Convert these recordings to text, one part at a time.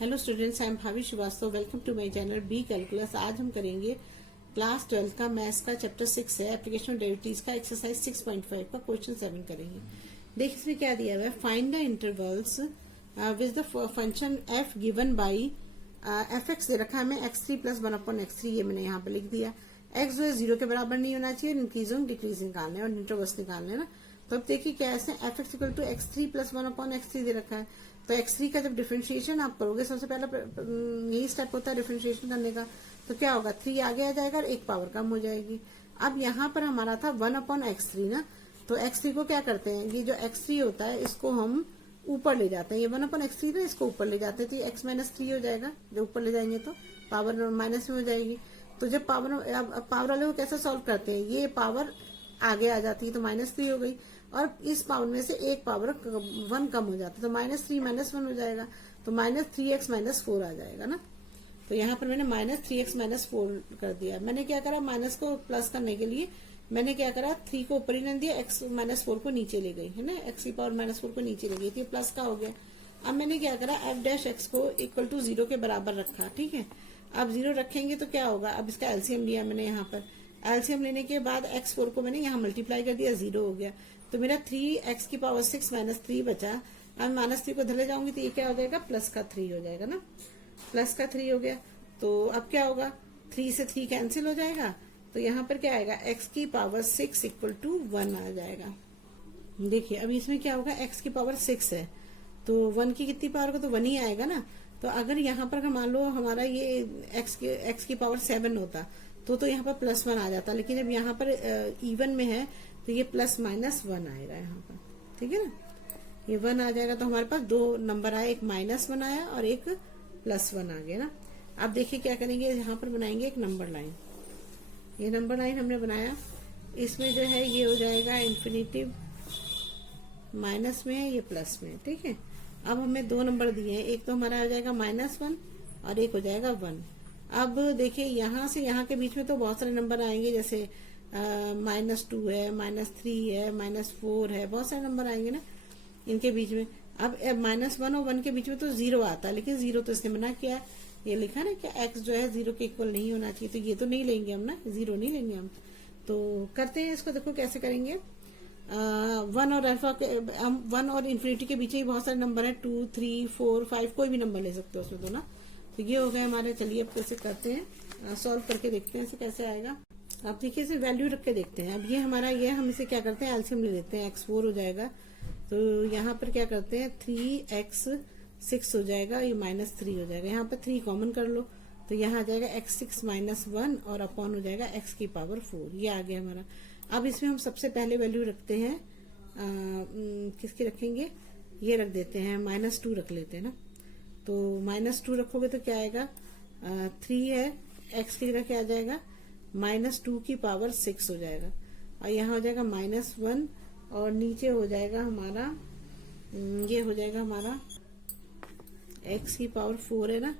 Hello students, I am Bhavi Srivastava. Welcome to my channel B calculus. आज हम करेंगे class 12 का मैथ्स का चैप्टर 6 है, एप्लीकेशन ऑफ डेरिवेटिव्स का एक्सरसाइज 6.5 का क्वेश्चन 7 करेंगे। देखिए इसमें क्या दिया हुआ है, find the intervals with the function f given by f x दे रखा है हमें x3 प्लस 1/x3, ये मैंने यहाँ पे लिख दिया। x जो है 0 के बराबर नहीं होना चाहिए, इंक्रीजिंग डिक्रीज निकालने और इंटरवल्स निकालने ना। तो अब देखिए क्या है, f x equal to x3 plus 1/x3 दे रखा है। तो x3 का जब डिफरेंशिएशन आप करोगे, सबसे पहला यही स्टेप होता है डिफरेंशिएशन करने का। तो क्या होगा, 3 आगे आ जाएगा और एक पावर कम हो जाएगी। अब यहाँ पर हमारा था 1/x3 ना, तो x3 को क्या करते हैं, ये जो x3 होता है इसको हम ऊपर ले जाते हैं। ये 1/x3 था, इसको ऊपर ले जाते हैं तो ये x माइनस 3 हो जाएगा। जब ऊपर ले जाएंगे तो पावर माइनस में हो जाएगी। तो जब पावर वाले को कैसे सॉल्व करते हैं, ये पावर आगे आ जाती है तो -3 हो गई, और इस पावर में से एक पावर 1 कम हो जाता है तो -3 -1 हो जाएगा। तो -3x -4 आ जाएगा ना। तो यहाँ पर मैंने -3x -4 कर दिया। मैंने क्या करा, माइनस को प्लस करने के लिए मैंने क्या करा, 3 को ऊपर ही नहीं दिया, x -4 को नीचे ले गई है ना, x की पावर -4 को नीचे ले गई थी, प्लस का हो गया। अब मैंने क्या करा, f डैश x को इक्वल टू 0 के बराबर रखा। ठीक है, अब 0 रखेंगे तो क्या होगा, अब इसका एलसीएम लिया मैंने। यहाँ पर एलसीएम लेने के बाद x4 को मैंने यहाँ मल्टीप्लाई कर दिया, 0 हो गया। तो मेरा 3x की पावर 6 -3 बचा। अब -3 को धले जाऊंगी तो ये क्या हो जाएगा, प्लस का 3 हो जाएगा ना, प्लस का 3 हो गया। तो अब क्या होगा, 3 से 3 कैंसिल हो जाएगा, तो यहाँ पर क्या आएगा, x की पावर 6 इक्वल टू 1 आ जाएगा। देखिए अब इसमें क्या होगा, x की पावर 6 है तो 1 की कितनी पावर को, तो 1 ही आएगा ना। तो अगर यहाँ पर मान लो हमारा ये x की पावर 7 होता तो यहाँ पर +1 आ जाता, लेकिन जब यहाँ पर इवन में है तो ये +-1 आएगा यहाँ पर। ठीक है ना, ये 1 आ जाएगा। तो हमारे पास दो नंबर आए, एक -1 आया और एक +1 आ गया ना। अब देखिए क्या करेंगे, यहाँ पर बनाएंगे एक नंबर लाइन। ये नंबर लाइन हमने बनाया, इसमें जो है ये हो जाएगा इन्फिनिटिव, माइनस में है, ये प्लस में है। ठीक है, अब हमें दो नंबर दिए हैं, एक तो हमारा आ जाएगा -1 और एक हो जाएगा 1। अब देखिए यहाँ से यहाँ के बीच में तो बहुत सारे नंबर आएंगे, जैसे -2 है, -3 है, -4 है, बहुत सारे नंबर आएंगे ना इनके बीच में। अब -1 और 1 के बीच में तो 0 आता है, लेकिन 0 तो इसने मना किया, ये लिखा ना कि x जो है 0 के इक्वल नहीं होना चाहिए, तो ये तो नहीं लेंगे हम ना, 0 नहीं लेंगे हम। तो करते हैं इसको, देखो कैसे करेंगे। 1 और अल्फा के, 1 और इन्फिनिटी के बीच ही बहुत सारे नंबर है, 2, 3, 4, 5, कोई भी नंबर ले सकते हो उसमें तो ना। तो ये हो गए हमारे। चलिए अब कैसे करते हैं, सॉल्व करके देखते हैं इसे कैसे आएगा। अब देखिए इसे वैल्यू रख के देखते हैं। अब ये हमारा ये, हम इसे क्या करते हैं, एलसीएम ले लेते हैं, x4 हो जाएगा। तो यहाँ पर क्या करते हैं, 3x 6 हो जाएगा, ये -3 हो जाएगा। यहाँ पर 3 कॉमन कर लो तो यहाँ आ जाएगा x6 -1 और अपॉन हो जाएगा x की पावर 4, ये आ गया हमारा। अब इसमें हम सबसे पहले वैल्यू रखते हैं, किसकी रखेंगे, ये रख देते हैं, -2 रख लेते हैं ना। तो -2 रखोगे तो क्या आएगा, 3 है, x की जगह क्या आ जाएगा, -2 की पावर 6 हो जाएगा, और यहाँ हो जाएगा -1 और नीचे हो जाएगा हमारा, ये हो जाएगा हमारा x की पावर 4 है ना,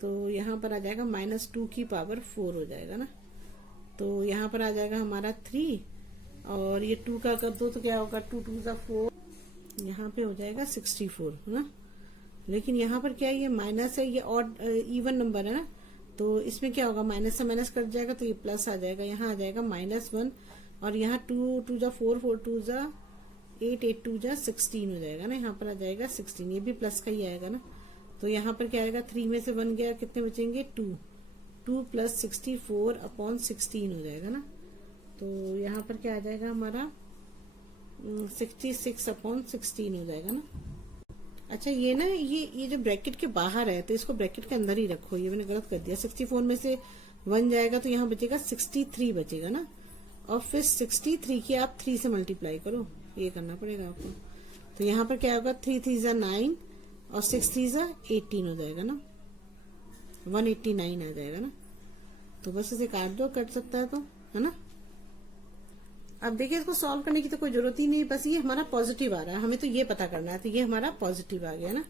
तो यहाँ पर आ जाएगा -2 की पावर 4 हो जाएगा ना। तो यहाँ पर आ जाएगा हमारा 3 और ये 2 का कर दो तो क्या होगा, 2 2 = 4, यहाँ पे हो जाएगा 64 है ना। लेकिन यहाँ पर क्या है, ये माइनस है, ये ऑड इवन नंबर है ना, तो इसमें क्या होगा, माइनस से माइनस कट जाएगा तो ये प्लस आ जाएगा, यहाँ आ जाएगा -1 और यहाँ 2 2 = 4, 4 2 = 8, 8 2 = 16 हो जाएगा ना, यहाँ पर आ जाएगा 16, ये भी प्लस का ही आएगा ना। तो यहाँ पर क्या आएगा, 3 में से 1 गया, कितने बचेंगे, 2 + 64/16 हो जाएगा ना। तो यहाँ पर क्या आ जाएगा हमारा 66/16 हो जाएगा ना। अच्छा ये ना, ये जो ब्रैकेट के बाहर है तो इसको ब्रैकेट के अंदर ही रखो, ये मैंने गलत कर दिया। 64 में से 1 जाएगा तो यहाँ बचेगा 63 बचेगा ना, और फिर 63 की आप 3 से मल्टीप्लाई करो, ये करना पड़ेगा आपको। तो यहाँ पर क्या होगा, 3 3 = 9 और 6 3 = 18 हो जाएगा ना, 189 आ जाएगा ना। तो बस इसे काट दो, कट सकता है तो, है ना। अब देखिए इसको सॉल्व करने की तो कोई जरूरत ही नहीं, बस ये हमारा पॉजिटिव आ रहा है, हमें तो ये पता करना है, तो ये हमारा पॉजिटिव आ गया ना।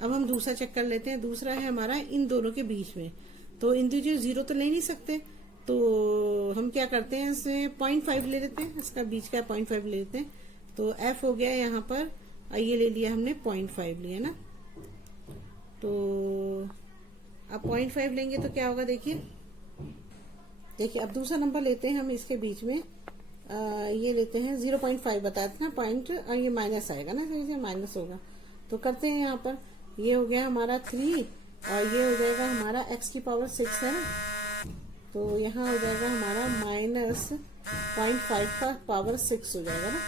अब हम दूसरा चेक कर लेते हैं। दूसरा है हमारा इन दोनों के बीच में, तो इंडिविजुअल 0 तो ले नहीं सकते, तो हम क्या करते हैं, इसे 0.5 ले लेते हैं, इसका बीच का 0.5 ले लेते हैं। तो f हो गया यहाँ पर, ये ले लिया हमने 0.5 लिया ना। तो अब 0.5 लेंगे तो क्या होगा, देखिए अब दूसरा नंबर लेते हैं हम इसके बीच में। ये लेते हैं 0.5 बताया था ना पॉइंट, और ये माइनस आएगा ना, तो इसे माइनस होगा। तो करते हैं यहाँ पर, ये हो गया हमारा 3 और ये हो जाएगा हमारा x की पावर 6 है ना, तो यहाँ हो जाएगा हमारा माइनस 0.5 का पावर 6 हो जाएगा ना।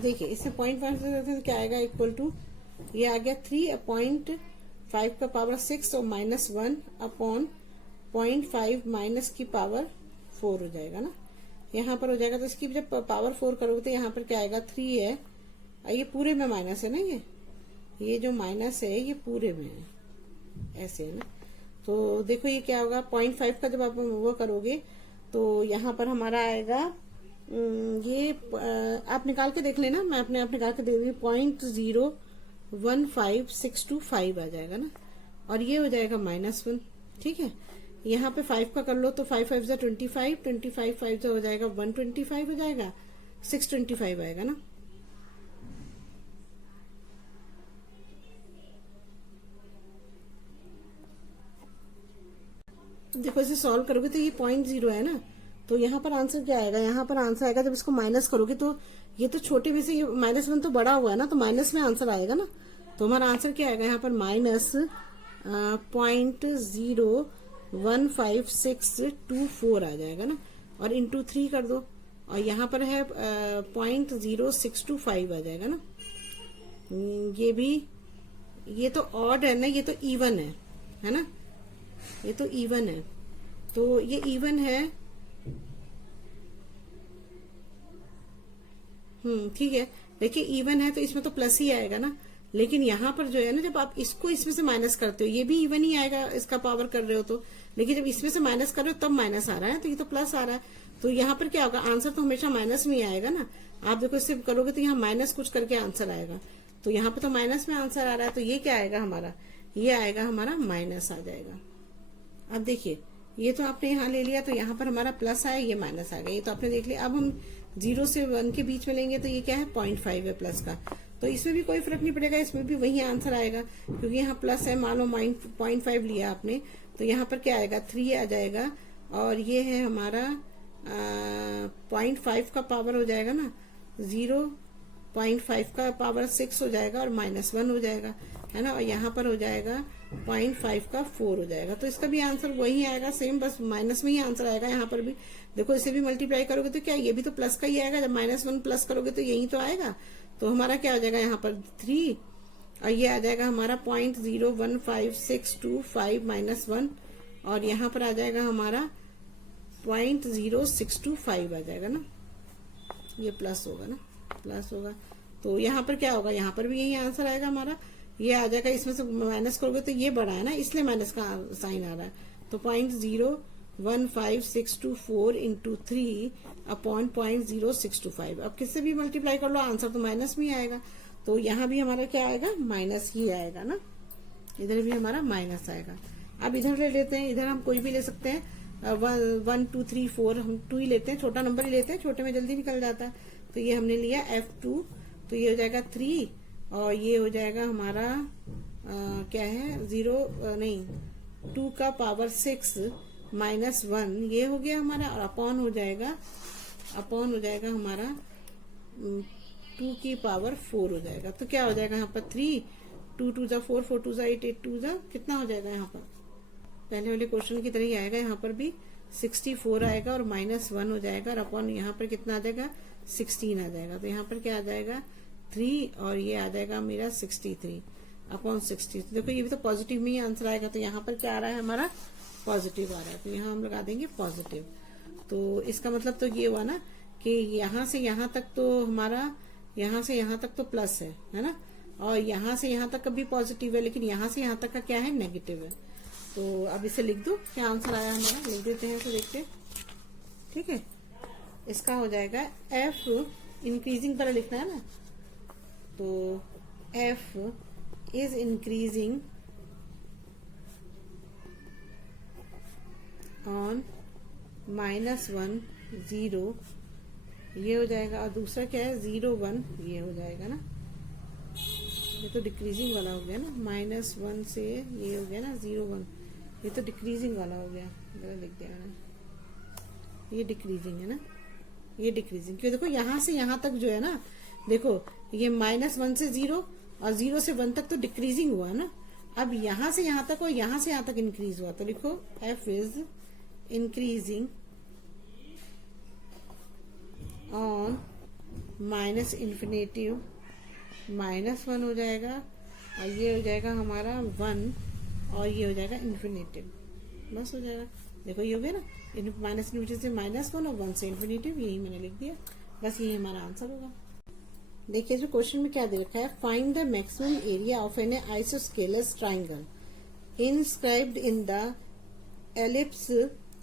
देखिए इससे 0.5 से क्या आएगा, इक्वल टू ये आ गया 3/0.5 का पावर 6 और -1/0.5 माइनस की पावर 4 हो जाएगा ना, यहाँ पर हो जाएगा। तो इसकी जब पावर 4 करोगे तो यहाँ पर क्या आएगा, 3 है, ये पूरे में माइनस है ना, ये जो माइनस है ये पूरे में है, ऐसे है ना। तो देखो ये क्या होगा, 0.5 का जब आप वो करोगे तो यहाँ पर हमारा आएगा, ये आप निकाल के देख लेना, मैं अपने आप निकाल के देख रही हूँ, 0.015625 आ जाएगा ना, और ये हो जाएगा -1। ठीक है, यहाँ पे 5 का कर लो तो 5 5 25, 25 5 हो जाएगा 125 हो जाएगा, 625 आएगा ना। देखो इसे सॉल्व करोगे तो ये 0.0 है ना, तो यहाँ पर आंसर क्या आएगा, यहाँ पर आंसर आएगा जब इसको माइनस करोगे तो ये तो छोटे में से ये -1 तो बड़ा हुआ है ना, तो माइनस में आंसर आएगा ना। तो हमारा आंसर क्या आएगा, यहाँ पर -0.15624 आ जाएगा ना, और इंटू 3 कर दो, और यहाँ पर है 0.0625 आ जाएगा ना। ये भी, ये तो ऑड है ना, ये तो इवन है ना, ये तो इवन है, तो ये इवन है। ठीक है, देखिए इवन है तो इसमें तो प्लस ही आएगा ना, लेकिन यहाँ पर जो है ना, जब आप इसको इसमें से माइनस करते हो, ये भी इवन ही आएगा, इसका पावर कर रहे हो तो, लेकिन जब इसमें से माइनस कर रहे हो तब माइनस आ रहा है, तो ये तो प्लस आ रहा है, तो यहाँ पर क्या होगा, आंसर तो हमेशा माइनस में ही आएगा ना। आप देखो इससे करोगे तो यहाँ माइनस कुछ करके आंसर आएगा, तो यहाँ पे तो माइनस में आंसर आ रहा है, तो ये क्या आएगा हमारा, ये आएगा हमारा माइनस आ जाएगा। अब देखिए ये तो आपने यहाँ ले लिया, तो यहाँ पर हमारा प्लस आया, ये माइनस आ गया, ये तो आपने देख लिया। अब हम 0 से 1 के बीच में लेंगे तो ये क्या है, 0.5 है प्लस का, तो इसमें भी कोई फर्क नहीं पड़ेगा, इसमें भी वही आंसर आएगा, क्योंकि यहाँ प्लस है, मान लो 0.5 लिया आपने, तो यहाँ पर क्या आएगा, 3 आ जाएगा, और ये है हमारा 0.5 का पावर हो जाएगा ना, 0.5 का पावर 6 हो जाएगा, और -1 हो जाएगा, है ना, और यहाँ पर हो जाएगा 0.5 का 4 हो जाएगा। तो इसका भी आंसर वही आएगा, सेम, बस माइनस में ही आंसर आएगा। यहाँ पर भी देखो, इसे भी मल्टीप्लाई करोगे तो क्या, ये भी तो प्लस का ही आएगा, जब -1 प्लस करोगे तो यही तो आएगा। तो हमारा क्या हो जाएगा, यहाँ पर 3, और ये आ जाएगा हमारा 0.015625 -1, और यहाँ पर आ जाएगा हमारा 0.0625 आ जाएगा ना, ये प्लस होगा ना, प्लस होगा। तो यहाँ पर क्या होगा, यहाँ पर भी यही आंसर आएगा हमारा, ये आ जाएगा, इसमें से माइनस करोगे तो ये बड़ा है ना, इसलिए माइनस का साइन आ रहा है, तो 0.015624 इंटू 3/0.0625। अब किससे भी मल्टीप्लाई कर लो, आंसर तो माइनस में ही आएगा, तो यहाँ भी हमारा क्या आएगा, माइनस ही आएगा ना, इधर भी हमारा माइनस आएगा। अब इधर ले लेते हैं, इधर हम कोई भी ले सकते हैं, 1 2 3 4, हम 2 ही लेते हैं, छोटा नंबर ही लेते हैं, छोटे में जल्दी निकल जाता है। तो ये हमने लिया F2, तो ये हो जाएगा 3, और ये हो जाएगा हमारा क्या है, 2 का पावर 6 -1, ये हो गया हमारा, और अपॉन हो जाएगा हमारा 2 की पावर 4 हो जाएगा। तो क्या हो जाएगा यहाँ पर 3, 2 2 जा 4, 4 2 जा 8, 8 2 जा कितना हो जाएगा, यहाँ पर पहले वाले क्वेश्चन की तरह ही आएगा, यहाँ पर भी 64 आएगा, और -1 हो जाएगा, और अपॉन यहाँ पर कितना आ जाएगा, 16 आ जाएगा। तो यहाँ पर क्या आ जाएगा, 3, और ये आ जाएगा मेरा 63 अपॉन 60। देखो ये भी तो पॉजिटिव में ही आंसर आएगा, तो यहाँ पर क्या आ रहा है, हमारा पॉजिटिव आ रहा है, तो यहाँ हम लगा देंगे पॉजिटिव। तो इसका मतलब तो ये हुआ ना कि यहाँ से यहाँ तक तो हमारा, यहाँ से यहाँ तक तो प्लस है ना, और यहाँ से यहाँ तक का भी पॉजिटिव है, लेकिन यहाँ से यहाँ तक का क्या है, नेगेटिव है। तो अब इसे लिख दो, क्या आंसर आया हमारा, लिख देते हैं, तो देखते हैं। ठीक है, इसका हो जाएगा F इंक्रीजिंग पर लिखना है ना, तो F इज इंक्रीजिंग ऑन -1 0, ये हो जाएगा, और दूसरा क्या है 0 1, ये हो जाएगा ना। ये तो डिक्रीजिंग वाला हो गया ना, -1 से ये हो गया ना 0 1, ये तो डिक्रीजिंग वाला हो गया, गलत लिख दिया मैंने, ये डिक्रीजिंग है ना, ये डिक्रीजिंग, क्यों देखो यहाँ से यहाँ तक जो है ना, देखो ये -1 से 0 और 0 से 1 तक तो डिक्रीजिंग हुआ ना, अब यहाँ से यहाँ तक और यहाँ से यहाँ तक इंक्रीज हुआ, तो लिखो f is increasing on minus infinitive -1 हो जाएगा, और ये हो जाएगा हमारा 1 और ये हो जाएगा इन्फिनेटिव, बस हो जाएगा। देखो ये हो गया ना, माइनस इन्फिनेटिव से -1 और 1 से इन्फिनेटिव, यही मैंने लिख दिया, बस यही हमारा आंसर होगा। देखिए जो क्वेश्चन में क्या दे रखा है, find the maximum area of an isosceles triangle inscribed in the ellipse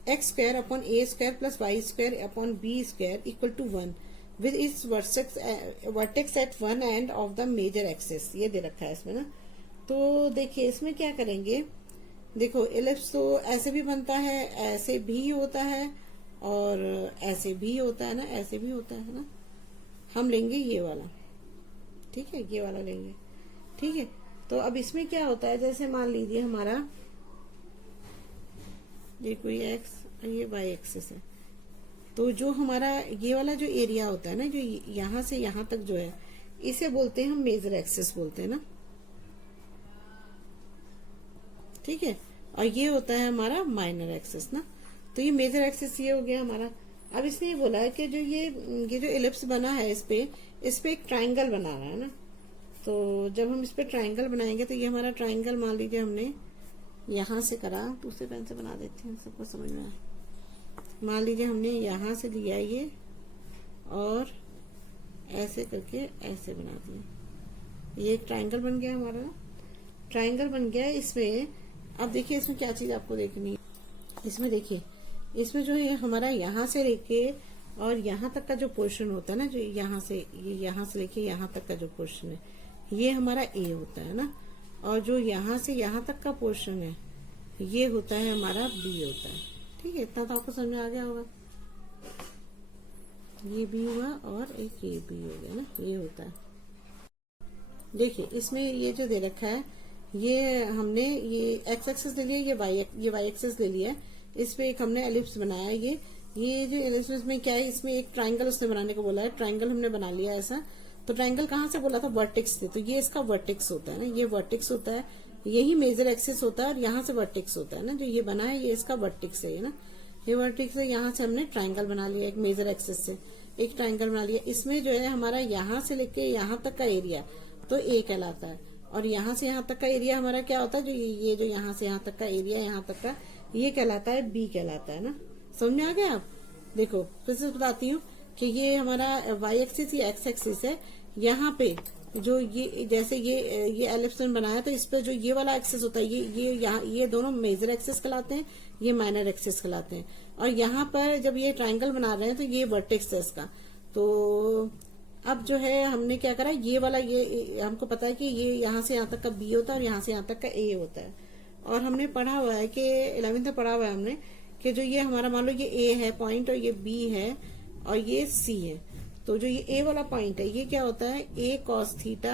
x square upon a square plus y square upon b square equal to 1 with its vertex at one end of the major axis, ये दे रखा है इसमें ना। तो देखिए इसमें क्या करेंगे, देखो एलिप्स तो ऐसे भी बनता है, ऐसे भी होता है और ऐसे भी होता है ना, ऐसे भी होता है ना, हम लेंगे ये वाला, ठीक है, ये वाला लेंगे, ठीक है। तो अब इसमें क्या होता है, जैसे मान लीजिए हमारा ये कोई एक्स, ये वाई एक्सिस है, तो जो हमारा ये वाला जो एरिया होता है ना, जो यहाँ से यहाँ तक जो है, इसे बोलते हैं हम मेजर एक्सिस बोलते हैं ना, ठीक है, और ये होता है हमारा माइनर एक्सिस ना। तो ये मेजर एक्सिस ये हो गया हमारा। अब इसने ये बोला है कि जो ये जो एलिप्स बना है, इस पे एक ट्राइंगल बना रहा है ना, तो जब हम इस पे ट्राइंगल बनाएंगे तो ये हमारा ट्राइंगल मान लीजिए हमने यहाँ से करा, दूसरे पेन से बना देते हैं, सबको समझ में आए। मान लीजिए हमने यहाँ से लिया ये और ऐसे करके ऐसे बना दिया, ये एक ट्राइंगल बन गया हमारा, ट्राइंगल बन गया। इसमें अब देखिए इसमें क्या चीज आपको देखनी है, इसमें देखिए इसमें जो है हमारा यहाँ से लेके और यहाँ तक का जो पोर्शन होता है ना, जो यहाँ से लेके यहाँ तक का जो पोर्शन है, ये हमारा ए होता है ना, और जो यहाँ से यहाँ तक का पोर्शन है ये होता है हमारा बी होता है, ठीक है। इतना तो आपको समझ में आ गया होगा, ये बी हुआ और एक ये बी हो गया ना, ये होता है। देखिए इसमें ये जो दे रखा है, ये हमने ये एक्स एक्सिस ले लिया, ये वाई एक्सिस ले लिया, इस पे एक हमने एलिप्स बनाया। ये जो एलिप्स में क्या है, इसमें एक ट्राइंगल उसने बनाने को बोला है, ट्राइंगल हमने बना लिया ऐसा। तो ट्राइंगल कहाँ से बोला था, वर्टेक्स से, तो ये इसका वर्टेक्स होता है ना, ये वर्टेक्स होता है, यही मेजर एक्सिस होता है और यहाँ से वर्टेक्स होता है ना, जो ये बना है ये इसका वर्टेक्स है ना, ये वर्टेक्स है। यहाँ से हमने ट्राइंगल बना लिया, एक मेजर एक्सिस से एक ट्राइंगल बना लिया। इसमें जो है हमारा यहाँ से लेके यहाँ तक का एरिया तो ए कहलाता है, और यहाँ से यहाँ तक का एरिया हमारा क्या होता है, जो ये जो यहाँ से यहाँ तक का एरिया, यहाँ तक का, ये कहलाता है बी कहलाता है ना। समझ में आ गया आप? देखो फिर से बताती हूँ कि ये हमारा वाई एक्सिस या एक्स एक्सिस है, यहाँ पे जो ये जैसे ये एलिप्स बनाया, तो इस पे जो ये वाला एक्सिस होता है, ये दोनों मेजर एक्सिस कहलाते हैं, ये माइनर एक्सिस कहलाते हैं। और यहाँ पर जब ये ट्राइंगल बना रहे हैं तो ये वर्टेक्स है इसका। तो अब जो है हमने क्या करा, ये वाला ये हमको पता है कि ये यहाँ से यहाँ तक का बी होता है और यहाँ से यहाँ तक का ए होता है। और हमने पढ़ा हुआ है कि 11th में पढ़ा हुआ है हमने कि जो ये हमारा मान लो ये ए है पॉइंट और ये बी है और ये सी है, तो जो ये ए वाला पॉइंट है ये क्या होता है, a cos theta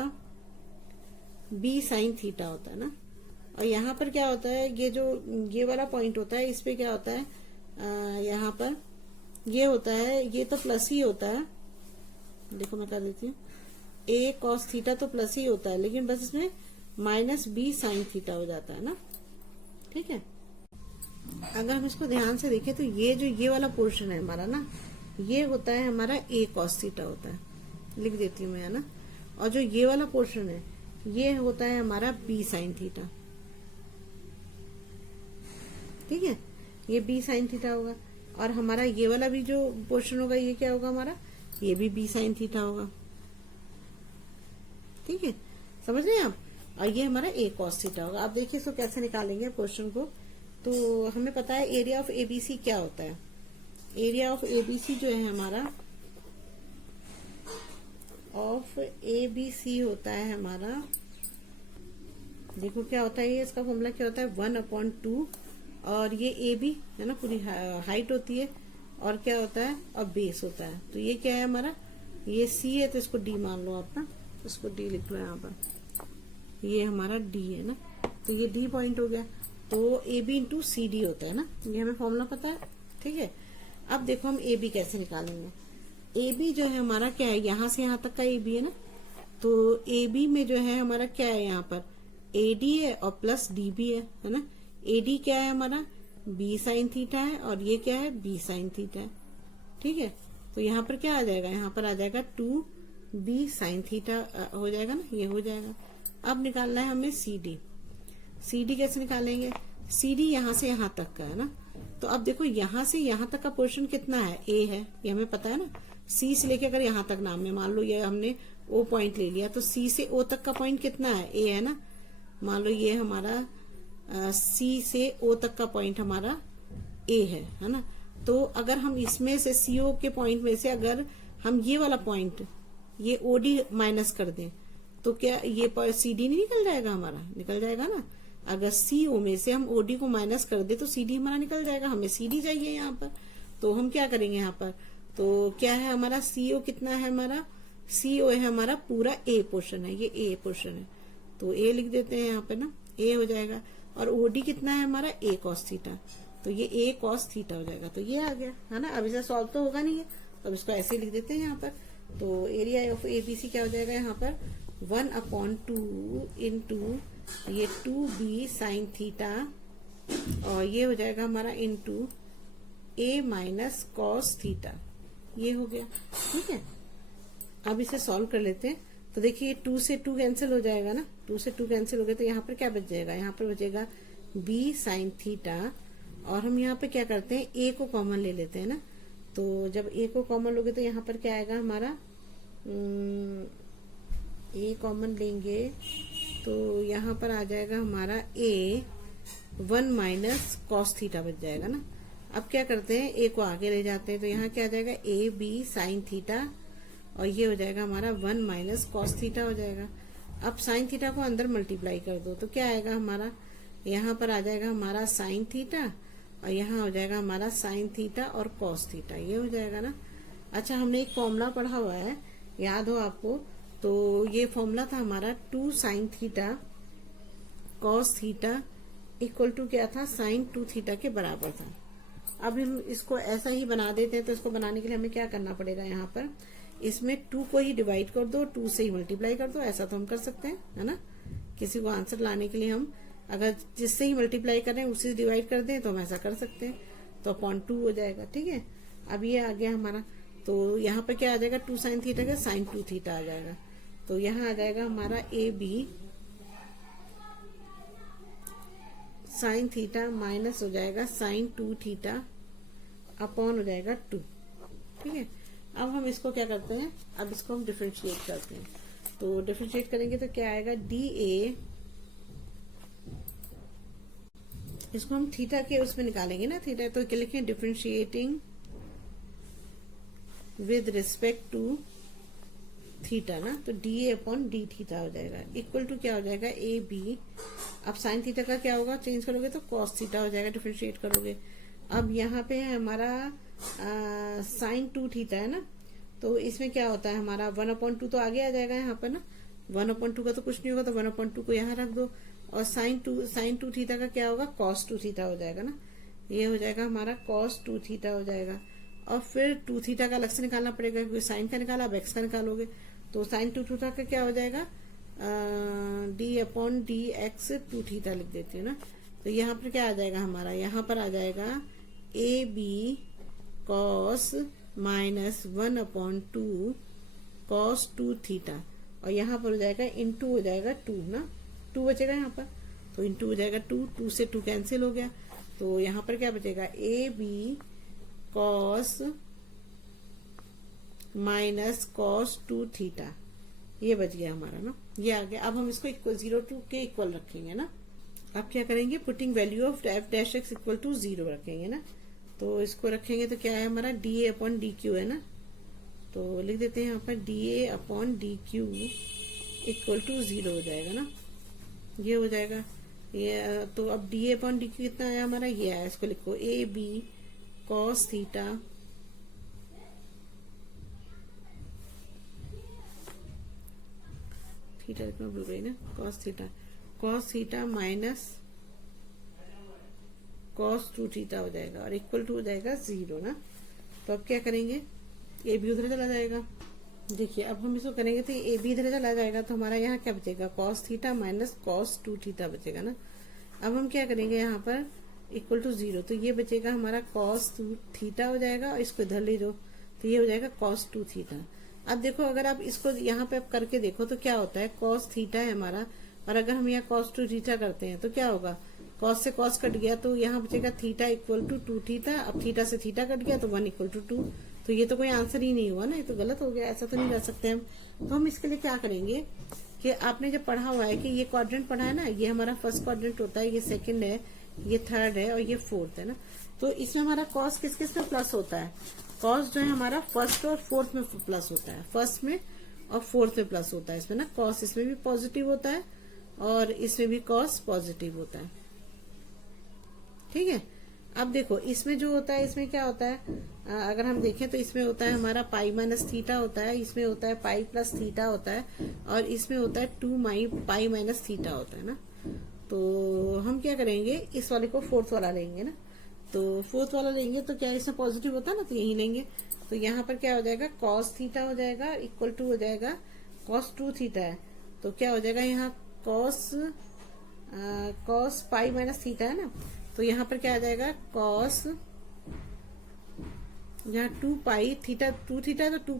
b sine theta होता है ना। और यहाँ पर क्या होता है, ये जो ये वाला पॉइंट होता है इस पे क्या होता है, यहाँ पर ये होता है, ये तो प्लस ही होता है। देखो मैं कर देती हूँ, ए कॉस थीटा तो प्लस ही होता है, लेकिन बस इसमें माइनस बी साइन थीटा हो जाता है ना, ठीक है। अगर हम इसको ध्यान से देखें तो ये जो ये वाला पोर्शन है हमारा ना, ये होता है हमारा ए कॉस थीटा होता है, लिख देती हूँ मैं, है ना। और जो ये वाला पोर्शन है ये होता है हमारा बी साइन थीटा, ठीक है, ये बी साइन थीटा होगा। और हमारा ये वाला भी जो पोर्शन होगा ये क्या होगा हमारा, ये भी बी साइन थीटा होगा, ठीक है, समझ रहे हैं आप। और ये हमारा ए कॉस थीटा होगा। आप देखिए इसको कैसे निकालेंगे क्वेश्चन को। तो हमें पता है एरिया ऑफ एबीसी क्या होता है, एरिया ऑफ एबीसी जो है हमारा ऑफ एबीसी होता है हमारा, देखो क्या होता है, ये इसका फॉर्मूला क्या होता है 1/2, और ये ए बी है ना, पूरी हाइट होती है, और क्या होता है, और बेस होता है। तो ये क्या है हमारा, ये सी है तो इसको डी मान लो आप ना, इसको डी लिख लो यहाँ पर। ये हमारा डी है ना, तो ये डी पॉइंट हो गया। तो a b into c d होता है ना, ये हमें फॉर्मूला पता है, ठीक है। अब देखो हम ए बी कैसे निकालेंगे। ए बी जो है हमारा क्या है, यहाँ से यहाँ तक का ए बी है ना, तो ए बी में जो है हमारा क्या है, यहाँ पर ए डी है और प्लस डी बी है ना। ए डी क्या है हमारा, बी साइन थीटा है, और ये क्या है, बी साइन थीटा है, ठीक है। तो यहाँ पर क्या आ जाएगा, यहाँ पर आ जाएगा 2b साइन थीटा हो जाएगा ना, ये हो जाएगा। अब निकालना है हमें सी डी। सी डी कैसे निकालेंगे, सी डी यहाँ से यहाँ तक का है ना, तो अब देखो यहाँ से यहाँ तक का पोर्शन कितना है, ए है, ये हमें पता है ना। सी से लेके अगर यहाँ तक नाम में मान लो ये हमने ओ पॉइंट ले लिया, तो सी से ओ तक का पॉइंट कितना है, ए है ना। मान लो ये हमारा सी से ओ तक का पॉइंट हमारा ए है ना। तो अगर हम इसमें से सीओ के पॉइंट में से अगर हम ये वाला पॉइंट ये ओडी माइनस कर दें, तो क्या ये सी डी नहीं निकल जाएगा हमारा, निकल जाएगा ना। अगर सीओ में से हम ओडी को माइनस कर दे तो सी डी हमारा निकल जाएगा। हमें सी डी चाहिए यहाँ पर, तो हम क्या करेंगे यहाँ पर, तो क्या है हमारा सीओ कितना है, हमारा सीओ है हमारा पूरा ए पोर्शन है, ये ए पोर्शन है, तो ए लिख देते हैं यहाँ पे ना, ए हो जाएगा। और ओडी कितना है हमारा, ए कॉस थीटा, तो ये ए कॉस थीटा हो जाएगा, तो ये आ गया है ना। अब इसे सॉल्व तो होगा नहीं है, तो अब इसको ऐसे लिख देते हैं यहाँ पर। तो एरिया ऑफ एबीसी क्या हो जाएगा यहाँ पर, 1/2 इंटू ये 2b साइन थीटा, और ये हो जाएगा हमारा इंटू ए माइनस कॉस थीटा, ये हो गया, ठीक है। अब इसे सॉल्व कर लेते हैं। तो देखिए 2 से 2 कैंसिल हो जाएगा ना, 2 से 2 कैंसिल हो गया, तो यहाँ पर क्या बच जाएगा, यहाँ पर बचेगा b साइन थीटा, और हम यहाँ पे क्या करते हैं, a को कॉमन ले लेते हैं ना। तो जब a को कॉमन लोगे तो यहाँ पर क्या आएगा हमारा, a कॉमन लेंगे तो यहाँ पर आ जाएगा हमारा a 1 माइनस कॉस थीटा बच जाएगा ना। अब क्या करते हैं, a को आगे ले जाते हैं, तो यहाँ क्या आ जाएगा, a b साइन थीटा, और ये हो जाएगा हमारा 1 माइनस कॉस थीटा हो जाएगा। अब साइन थीटा को अंदर मल्टीप्लाई कर दो, तो क्या आएगा हमारा, यहाँ पर आ जाएगा हमारा साइन थीटा, और यहाँ हो जाएगा हमारा साइन थीटा और कॉस थीटा, ये हो जाएगा ना। अच्छा, हमने एक फॉर्मूला पढ़ा हुआ है, याद हो आपको, तो ये फॉर्मूला था हमारा 2 sine theta cos theta equal to क्या था, साइन 2 थीटा के बराबर था। अब हम इसको ऐसा ही बना देते हैं, तो इसको बनाने के लिए हमें क्या करना पड़ेगा, यहाँ पर इसमें 2 को ही डिवाइड कर दो, 2 से ही मल्टीप्लाई कर दो, ऐसा तो हम कर सकते हैं, है ना। किसी को आंसर लाने के लिए हम अगर जिससे ही मल्टीप्लाई करें उसी से डिवाइड कर दें, तो हम ऐसा कर सकते हैं, तो (2) हो जाएगा, ठीक है। अब ये आ गया हमारा, तो यहाँ पे क्या आ जाएगा, 2 साइन थीटा का साइन 2 थीटा आ जाएगा, तो यहाँ आ जाएगा हमारा a b sine theta minus हो जाएगा साइन 2 थीटा अपॉन हो जाएगा 2, ठीक है। अब हम इसको क्या करते हैं, अब इसको हम डिफरेंशिएट करते हैं। तो डिफरेंशिएट करेंगे तो क्या आएगा, डी ए, इसको हम थीटा के उसमें निकालेंगे ना, थीटा, तो क्या लिखें, differentiating with respect to theta ना, तो डी ए अपॉन डी थीटा हो जाएगा, इक्वल टू क्या हो जाएगा, ए बी। अब साइन थीटा का क्या होगा, चेंज करोगे तो कॉस थीटा हो जाएगा, डिफरेंशिएट करोगे। अब यहाँ पे है हमारा साइन 2 थीटा है ना, तो इसमें क्या होता है हमारा 1/2 तो आगे आ जाएगा यहाँ पर ना, 1/2 का तो कुछ नहीं होगा, तो 1/2 को यहाँ रख दो, और साइन 2 थीटा का क्या होगा, cos 2 थीटा हो जाएगा ना, ये हो जाएगा हमारा cos 2 थीटा हो जाएगा। और फिर 2 थीटा का अलग से निकालना पड़ेगा, क्योंकि साइन का निकाला, अब एक्स का निकालोगे, तो साइन 2 थीटा का क्या हो जाएगा, D upon D x 2 theta लिख देती हूँ ना। तो यहाँ पर क्या आ जाएगा हमारा, यहाँ पर आ जाएगा a b cos minus 1/2 cos 2 theta, और यहाँ पर हो जाएगा इंटू हो जाएगा 2 ना, 2 बचेगा यहाँ पर, तो इंटू हो जाएगा 2 से 2 कैंसिल हो गया, तो यहाँ पर क्या बचेगा, a b cos minus cos 2 theta, ये बच गया हमारा ना, ये आ गया। अब हम इसको इक्वल 0 के इक्वल रखेंगे ना। अब क्या करेंगे, putting value of f dash x equal to 0 रखेंगे ना, तो इसको रखेंगे तो क्या है हमारा, डी ए अपॉन डी क्यू है ना, तो लिख देते हैं यहाँ पर d A upon d q equal to 0 हो जाएगा ना, ये हो जाएगा ये। तो अब डी ए अपॉन डी क्यू कितना आया हमारा, ये आया, इसको लिखो a b cos theta theta लिखना भूल गई ना, cos theta minus cos 2 theta हो जाएगा और इक्वल टू हो जाएगा 0 ना। तो अब क्या करेंगे, ए बी उधर चला जाएगा। देखिए अब हम इसको करेंगे तो ए बी इधर चला जाएगा, तो हमारा यहाँ क्या बचेगा, cos theta minus cos 2 theta बचेगा ना। अब हम क्या करेंगे, यहाँ पर इक्वल टू 0, तो ये बचेगा हमारा कॉस 2 थीटा हो जाएगा और इसको इधर ले जाओ तो ये हो जाएगा कॉस 2 थीटा। अब देखो अगर आप इसको यहाँ पे आप करके देखो तो क्या होता है, कॉस थीटा है हमारा और अगर हम यहाँ कॉस 2 थीटा करते हैं तो क्या होगा, कॉस से कॉस कट गया तो यहाँ बचेगा थीटा इक्वल टू 2 थीटा। अब थीटा से थीटा कट गया तो 1 इक्वल टू 2। तो ये तो कोई आंसर ही नहीं हुआ ना, ये तो गलत हो गया, ऐसा तो नहीं कर सकते हम। तो हम इसके लिए क्या करेंगे कि आपने जब पढ़ा हुआ है कि ये क्वाड्रेंट पढ़ा है ना, ये हमारा फर्स्ट क्वाड्रेंट होता है, ये सेकंड है, ये थर्ड है और ये फोर्थ है ना। तो इसमें हमारा कॉस किस किस में प्लस होता है, कॉस जो है हमारा फर्स्ट और फोर्थ में प्लस होता है, फर्स्ट में और फोर्थ में प्लस होता है इसमें ना। कॉस इसमें भी पॉजिटिव होता है और इसमें भी कॉस पॉजिटिव होता है, ठीक है। अब देखो इसमें जो होता है, इसमें क्या होता है, अगर हम देखें तो इसमें होता है हमारा पाई माइनस थीटा होता है, इसमें होता है पाई प्लस थीटा होता है और इसमें होता है 2 पाई माइनस थीटा होता है ना। तो हम क्या करेंगे, इस वाले को फोर्थ वाला लेंगे ना। तो फोर्थ वाला लेंगे तो क्या इसमें पॉजिटिव होता है ना, तो यही लेंगे। तो यहाँ पर क्या हो जाएगा, कॉस थीटा हो जाएगा इक्वल टू हो जाएगा कॉस 2 थीटा है, तो क्या हो जाएगा यहाँ कॉस पाई माइनस थीटा है ना। तो यहाँ पर क्या आ जाएगा, कॉस यहाँ 2 पाई थीटा 2 थीटा है तो 2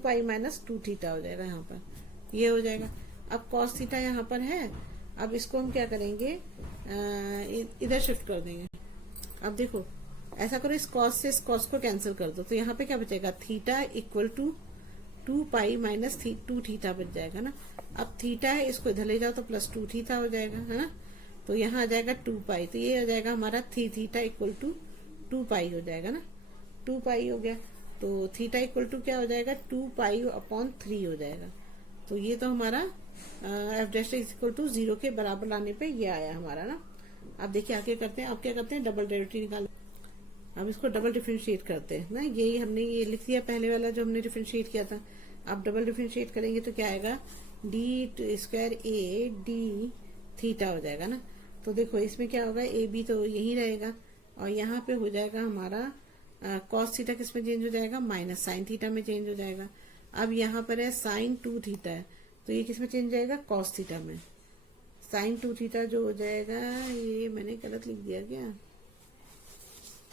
पाई माइनस 2 थीटा हो जाएगा यहाँ पर, ये हो जाएगा। अब कॉस थीटा यहाँ पर है, अब इसको हम क्या करेंगे, इधर शिफ्ट कर देंगे। अब देखो ऐसा करो, इस कॉस से इस कॉस को कैंसिल कर दो, तो यहाँ पे क्या बचेगा, theta equal to 2 pi minus 2 theta बच जाएगा ना। अब थीटा है, इसको इधर ले जाओ तो प्लस 2 थीटा हो जाएगा, है ना। तो यहाँ आ जाएगा 2 पाई, तो ये हो जाएगा हमारा 3 थीटा इक्वल टू 2 पाई हो जाएगा ना, 2 पाई हो गया। तो थीटा इक्वल टू क्या हो जाएगा, 2 पाई अपॉन 3 हो जाएगा। तो ये तो हमारा एफ डैश इक्वल टू 0 के बराबर लाने पे ये आया हमारा ना। अब देखिए आगे करते हैं, अब क्या करते हैं, डबल डेरिवेटिव निकाल, अब इसको डबल डिफरेंशिएट करते हैं ना। यही हमने ये लिख दिया पहले वाला जो हमने डिफरेंशिएट किया था। अब डबल डिफरेंशिएट करेंगे तो क्या आएगा, d square A D theta हो जाएगा ना। तो देखो इसमें क्या होगा, ए बी तो यही रहेगा और यहाँ पे हो जाएगा हमारा कॉस थीटा किस में चेंज हो जाएगा, माइनस साइन थीटा में चेंज हो जाएगा। अब यहाँ पर है साइन 2 थीटा है, तो ये किस में चेंज जाएगा, कॉस थीटा में। साइन 2 थीटा जो हो जाएगा, ये मैंने गलत लिख दिया क्या,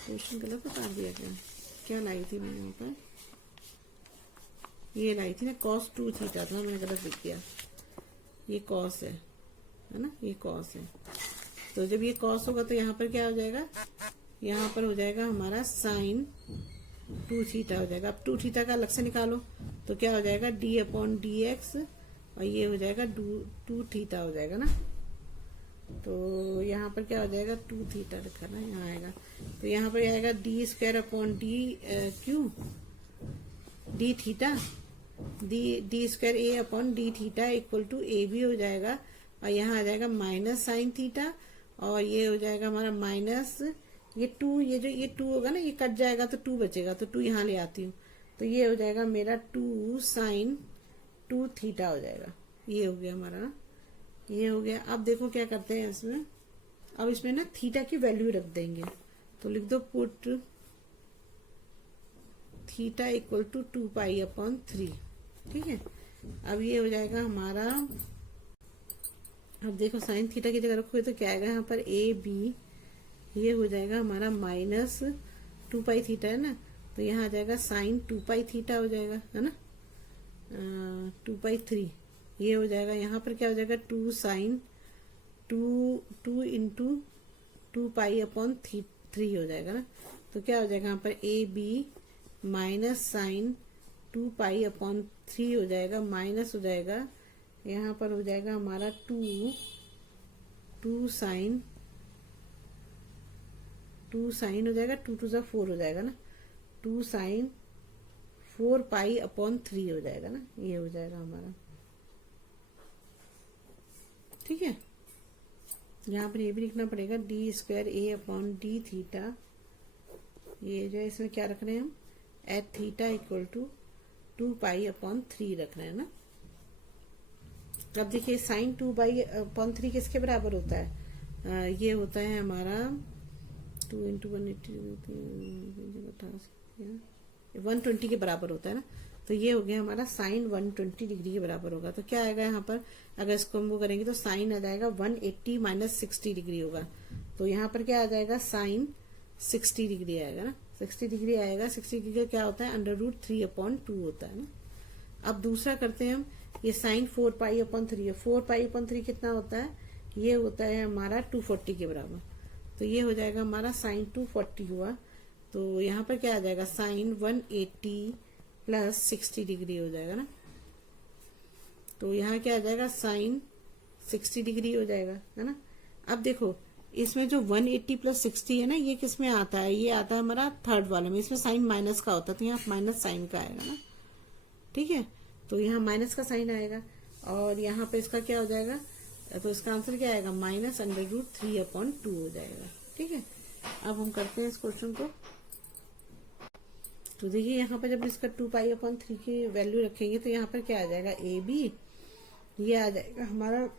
क्वेश्चन गलत उतार दिया क्या लाई थी मैंने यहाँ पर, ये लाई थी ना कॉस 2 थीटा था, मैंने गलत लिख दिया। ये कॉस है ना, ये कॉस है। तो जब ये कॉस होगा तो यहाँ पर क्या हो जाएगा, यहाँ पर हो जाएगा हमारा साइन 2 थीटा हो जाएगा। अब 2 थीटा का अलग से निकालो तो क्या हो जाएगा, डी अपॉन डी एक्स और ये हो जाएगा 2 थीटा हो जाएगा ना। तो यहाँ पर क्या हो जाएगा, 2 थीटा लिखा ना, यहाँ आएगा तो यहाँ पर आएगा d square upon d q d theta d square a upon d theta equal to a b हो जाएगा और यहाँ आ जाएगा माइनस साइन थीटा और ये हो जाएगा हमारा माइनस ये 2, ये 2 होगा ना, ये कट जाएगा तो 2 बचेगा, तो 2 यहाँ ले आती हूँ तो ये हो जाएगा मेरा 2 साइन 2 थीटा हो जाएगा। ये हो गया हमारा ना, ये हो गया। अब देखो क्या करते हैं इसमें, अब इसमें ना थीटा की वैल्यू रख देंगे, तो लिख दो put theta equal to 2 pi upon 3, ठीक है। अब ये हो जाएगा हमारा, अब देखो साइन थीटा की जगह रखोगे तो क्या आएगा यहाँ पर ए बी, ये हो जाएगा हमारा माइनस 2 पाई थीटा है ना, तो यहाँ आ जाएगा साइन 2 पाई थीटा हो जाएगा, है ना, 2 पाई 3 ये हो जाएगा। यहाँ पर क्या हो जाएगा 2 साइन 2 इंटू 2 पाई अपॉन 3 हो जाएगा ना। तो क्या हो जाएगा यहाँ पर a b minus sine 2 pi upon 3 हो जाएगा, माइनस हो जाएगा यहाँ पर हो जाएगा हमारा 2 साइन हो जाएगा, 2 टू 4 हो जाएगा ना, 2 साइन 4 पाई अपॉन 3 हो जाएगा ना, ये हो जाएगा हमारा, ठीक है। यहाँ पर ये भी लिखना पड़ेगा d square a upon d theta, ये जो है इसमें क्या रख रहे हैं हम, at theta equal to 2 pi upon 3 रख रहे हैं ना। अब देखिए साइन 2/3 किसके बराबर होता है? ये होता है हमारा 2 × 120 के बराबर होता है ना। तो ये हो गया हमारा साइन 120 डिग्री के बराबर होगा। तो क्या आएगा यहाँ पर, अगर इसको हम वो करेंगे तो साइन आ जाएगा 180 - 60 डिग्री होगा। तो यहाँ पर क्या आ जाएगा, साइन 60 डिग्री आएगा ना, 60 डिग्री आएगा। 60 डिग्री क्या होता है, √3/2 होता है ना। अब दूसरा करते हैं हम, ये साइन 4π/3 है। 4π/3 कितना होता है, ये होता है हमारा 240 के बराबर। तो ये हो जाएगा हमारा साइन 240 हुआ। तो यहाँ पर क्या आ जाएगा, साइन 180 + 60 डिग्री हो जाएगा ना। तो यहाँ क्या आ जाएगा, साइन 60 डिग्री हो जाएगा, है ना। अब देखो इसमें जो 180 + 60 है ना, ये किस में आता है, ये आता है हमारा थर्ड वाले में। इसमें साइन माइनस का होता है, तो यहाँ माइनस साइन का आएगा ना, ठीक है। तो यहाँ माइनस का साइन आएगा और यहाँ पे इसका क्या हो जाएगा, तो इसका आंसर क्या आएगा, -√3/2 हो जाएगा, ठीक है। अब हम करते हैं इस क्वेश्चन को। तो देखिए यहाँ पर जब इसका 2π/3 की वैल्यू रखेंगे तो यहाँ पर क्या आ जाएगा, AB, ये आ जाएगा हमारा,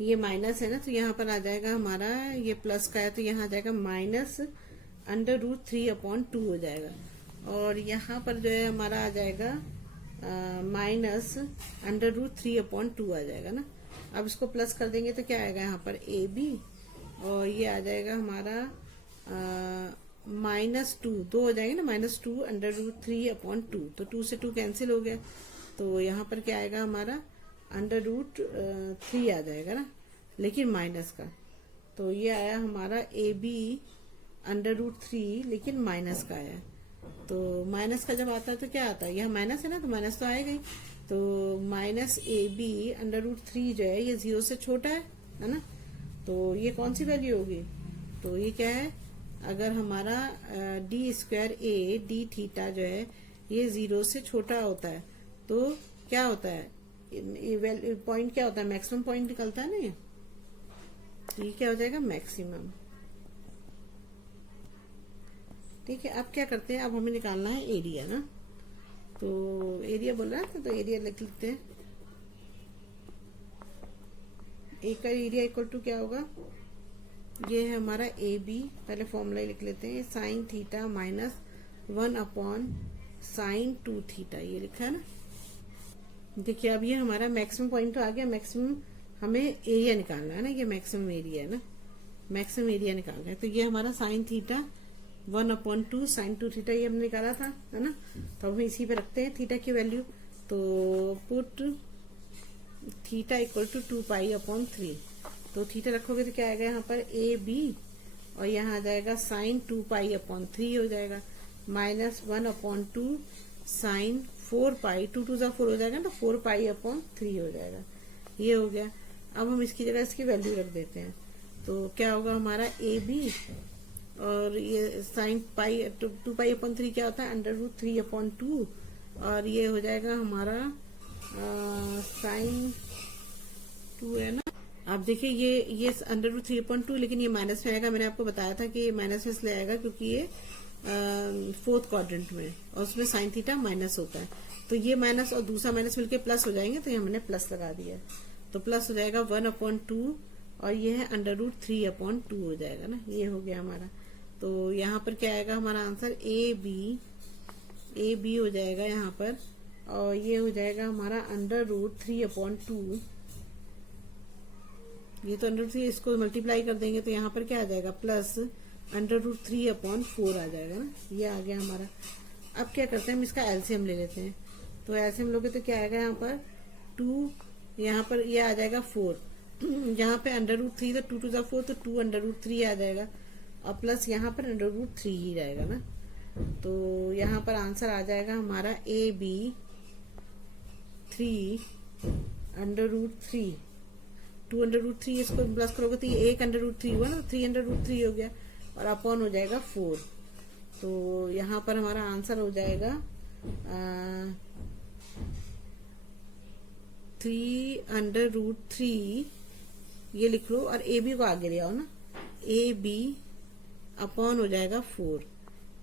ये माइनस है ना, तो यहाँ पर आ जाएगा हमारा, ये प्लस का है तो यहाँ आ जाएगा -√3/2 हो जाएगा। और यहाँ पर जो है हमारा आ जाएगा -√3/2 आ जाएगा ना। अब इसको प्लस कर देंगे तो क्या आएगा यहाँ पर, AB, और ये आ जाएगा हमारा -2, 2 हो जाएंगे ना, -2√3/2। तो 2 से 2 कैंसिल हो गया। तो यहाँ पर क्या आएगा हमारा, √3 आ जाएगा ना, लेकिन माइनस का। तो ये आया हमारा AB √3, लेकिन माइनस का आया। तो माइनस का जब आता है तो क्या आता है, यह माइनस है ना, तो माइनस तो आएगा ही। तो -AB √3 जो है ये 0 से छोटा है ना। तो ये कौन सी वैल्यू होगी, तो ये क्या है, अगर हमारा d²A dθ जो है ये 0 से छोटा होता है तो क्या होता है, ये पॉइंट क्या होता है, मैक्सिमम पॉइंट निकलता है ना। ये क्या हो जाएगा, मैक्सिमम, ठीक है। अब क्या करते हैं, अब हमें निकालना है एरिया ना। तो एरिया बोल रहा था, तो एरिया लिख लेते हैं। ए का एरिया इक्वल टू क्या होगा, ये है हमारा AB, पहले फॉर्मूला लिख लेते हैं, sin θ -1/sin 2θ, ये लिखा है ना। देखिए अब ये हमारा मैक्सिमम पॉइंट तो आ गया, मैक्सिमम हमें एरिया निकालना है ना, ये मैक्सिमम एरिया है ना, मैक्सिमम एरिया निकालना है। तो ये हमारा sin θ 1/2 sin 2θ ये हमने निकाला था, है ना। तो हम इसी पे रखते हैं थीटा की वैल्यू। तो पुट θ = 2π/3। तो थीटा रखोगे तो क्या आएगा यहाँ पर, AB, और यहाँ आ जाएगा sin 2π/3 हो जाएगा, -1/2 sin 4π, 2 2 4 हो जाएगा, तो 4π/3 हो जाएगा। ये हो गया। अब हम इसकी जगह इसकी वैल्यू रख देते हैं। तो क्या होगा हमारा AB, और ये sin 2π/3 क्या होता है, √3/2, और ये हो जाएगा हमारा sin 2 है ना। आप देखिए ये √3/2, लेकिन ये माइनस में आएगा। मैंने आपको बताया था कि ये माइनस में इसलिए आएगा क्योंकि ये 4th क्वाड्रेंट में, और उसमें sin θ माइनस होता है। तो ये माइनस और दूसरा माइनस मिलके प्लस हो जाएंगे, तो ये हमने प्लस लगा दिया। तो प्लस हो जाएगा 1/2, और ये है √3/2 हो जाएगा ना। ये हो गया हमारा। तो यहाँ पर क्या आएगा हमारा आंसर, AB हो जाएगा यहाँ पर, और ये हो जाएगा हमारा √3/2। ये तो √3, इसको मल्टीप्लाई कर देंगे तो यहाँ पर क्या आ जाएगा, प्लस √3/4 आ जाएगा ना। ये आ गया हमारा। अब क्या करते हैं, हम इसका एलसीएम ले लेते हैं। तो एलसीएम लोगे तो क्या आएगा यहाँ पर, 2, यहाँ पर ये आ जाएगा 4, यहाँ पे √3, तो 2 2 4, तो 2 √3 आ जाएगा, और प्लस यहाँ पर √3 ही रहेगा ना। तो यहाँ पर आंसर आ जाएगा हमारा AB 3 √3, 2 √3, इसको प्लस करोगे तो ये 1 √3 हुआ ना, तो 3 √3 हो गया, और अपॉन हो जाएगा 4। तो यहाँ पर हमारा आंसर हो जाएगा 3 √3, ये लिख लो, और AB को आगे ले आओ ना, AB अपॉन हो जाएगा 4।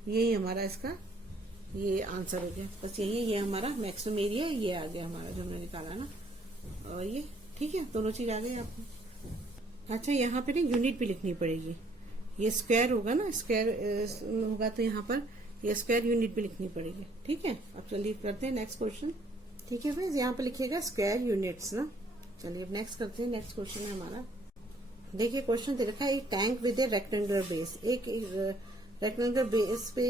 यही हमारा इसका ये आंसर हो गया। बस यही है, ये हमारा मैक्सिमम एरिया ये आ गया हमारा जो हमने निकाला ना। और ये, ठीक है, दोनों चीज आ गई आपको। अच्छा, यहाँ पे ना यूनिट भी लिखनी पड़ेगी, ये स्क्वायर होगा ना, स्क्वायर होगा तो यहाँ पर ये स्क्वायर यूनिट भी लिखनी पड़ेगी, ठीक है। अब चलिए करते हैं नेक्स्ट क्वेश्चन, ठीक है फ्रेंड्स, यहाँ पे लिखिएगा स्क्वायर यूनिट्स ना। चलिए अब नेक्स्ट करते हैं, नेक्स्ट क्वेश्चन है हमारा। देखिए क्वेश्चन दे रखा है, एक tank with A rectangular base, एक रेक्टेंगुलर बेस पे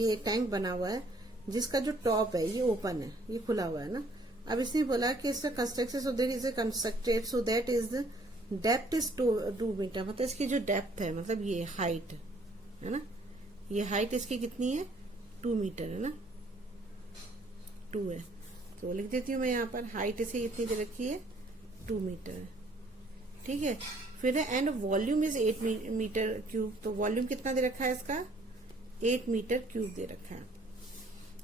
ये टैंक बना हुआ है जिसका जो टॉप है ये ओपन है, ये खुला हुआ है ना। अब इसने बोला कि इसका construction so there is a constructed so that is depth is 2 metre, मतलब इसकी जो डेप्थ है, मतलब ये हाइट है ना, ये हाइट इसकी कितनी है 2 मीटर है ना, 2 है। तो लिख देती हूँ मैं यहाँ पर, हाइट इसे इतनी दे रखी है 2 मीटर है, ठीक है। फिर है and volume is 8 metre cube, तो वॉल्यूम कितना दे रखा है इसका 8 मीटर क्यूब दे रखा है।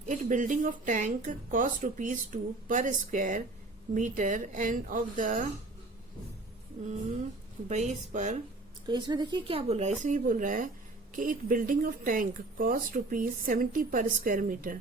It building of tank cost ₹2 per square metre and of the base पर। तो इसमें देखिए क्या बोल रहा है, इसमें ये बोल रहा है कि it building of tank cost ₹70 per square metre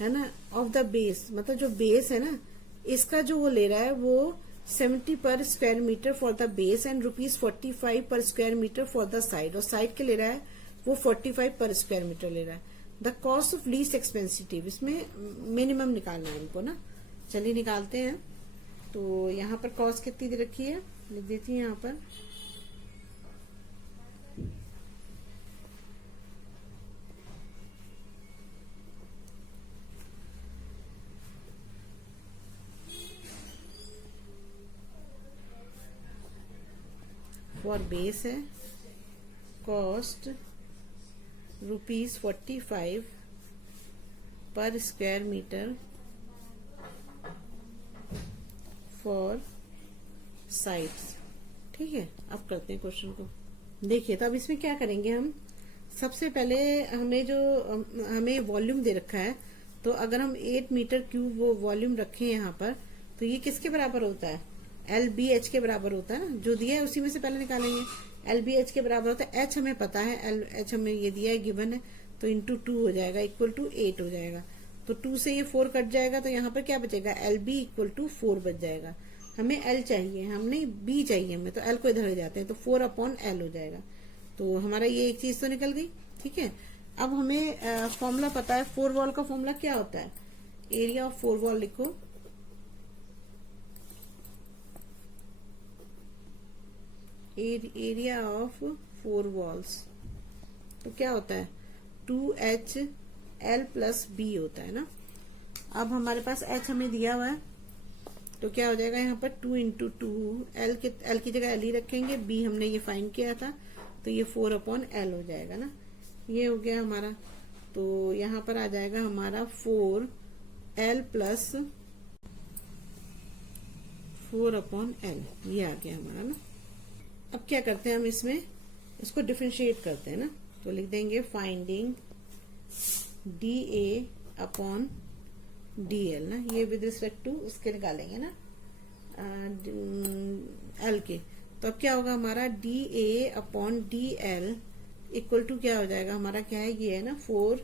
है ना, ऑफ द बेस, मतलब जो बेस है ना इसका जो वो ले रहा है वो 70 per square metre for the base and ₹45 per square metre for the side, और साइड के ले रहा है वो 45 पर स्क्वायर मीटर ले रहा है। The cost of least expensive, इसमें मिनिमम निकालना है इनको ना। चलिए निकालते हैं। तो यहाँ पर कॉस्ट कितनी दे रखी है, लिख देती है यहाँ पर, फॉर बेस है cost ₹45 per square metre for sides, ठीक है। अब करते हैं क्वेश्चन को। देखिए तो अब इसमें क्या करेंगे हम, सबसे पहले हमें वॉल्यूम दे रखा है, तो अगर हम 8 मीटर क्यूब वो वॉल्यूम रखें यहाँ पर, तो ये किसके बराबर होता है, LBH के बराबर होता है ना, जो दिया है उसी में से पहले निकालेंगे। LBH के बराबर होता है, H हमें पता है, LH हमें ये दिया है गिवन है, तो इंटू 2 हो जाएगा इक्वल टू 8 हो जाएगा। तो 2 से ये 4 कट जाएगा, तो यहाँ पर क्या बचेगा, LB इक्वल टू 4 बच जाएगा। हमें L चाहिए, हम नहीं B चाहिए हमें, तो L को इधर ले जाते हैं, तो 4/L हो जाएगा। तो हमारा ये एक चीज तो निकल गई, ठीक है। अब हमें फॉर्मूला पता है, 4 वॉल का फॉर्मूला क्या होता है, एरिया ऑफ 4 वॉल लिखो, एरिया ऑफ 4 वॉल्स, तो क्या होता है 2HL प्लस B होता है ना। अब हमारे पास H हमें दिया हुआ है, तो क्या हो जाएगा यहाँ पर 2 इंटू 2, L की जगह L ही रखेंगे, B हमने ये फाइंड किया था, तो ये 4/L हो जाएगा ना, ये हो गया हमारा। तो यहाँ पर आ जाएगा हमारा 4L प्लस 4/L, ये आ गया हमारा ना। अब क्या करते हैं हम इसमें, इसको डिफरेंशिएट करते हैं ना, तो लिख देंगे फाइंडिंग DA/DL ना, ये विद रिस्पेक्ट टू उसके निकालेंगे ना L के। तो अब क्या होगा हमारा DA/DL इक्वल टू क्या हो जाएगा हमारा, क्या है ये है ना 4,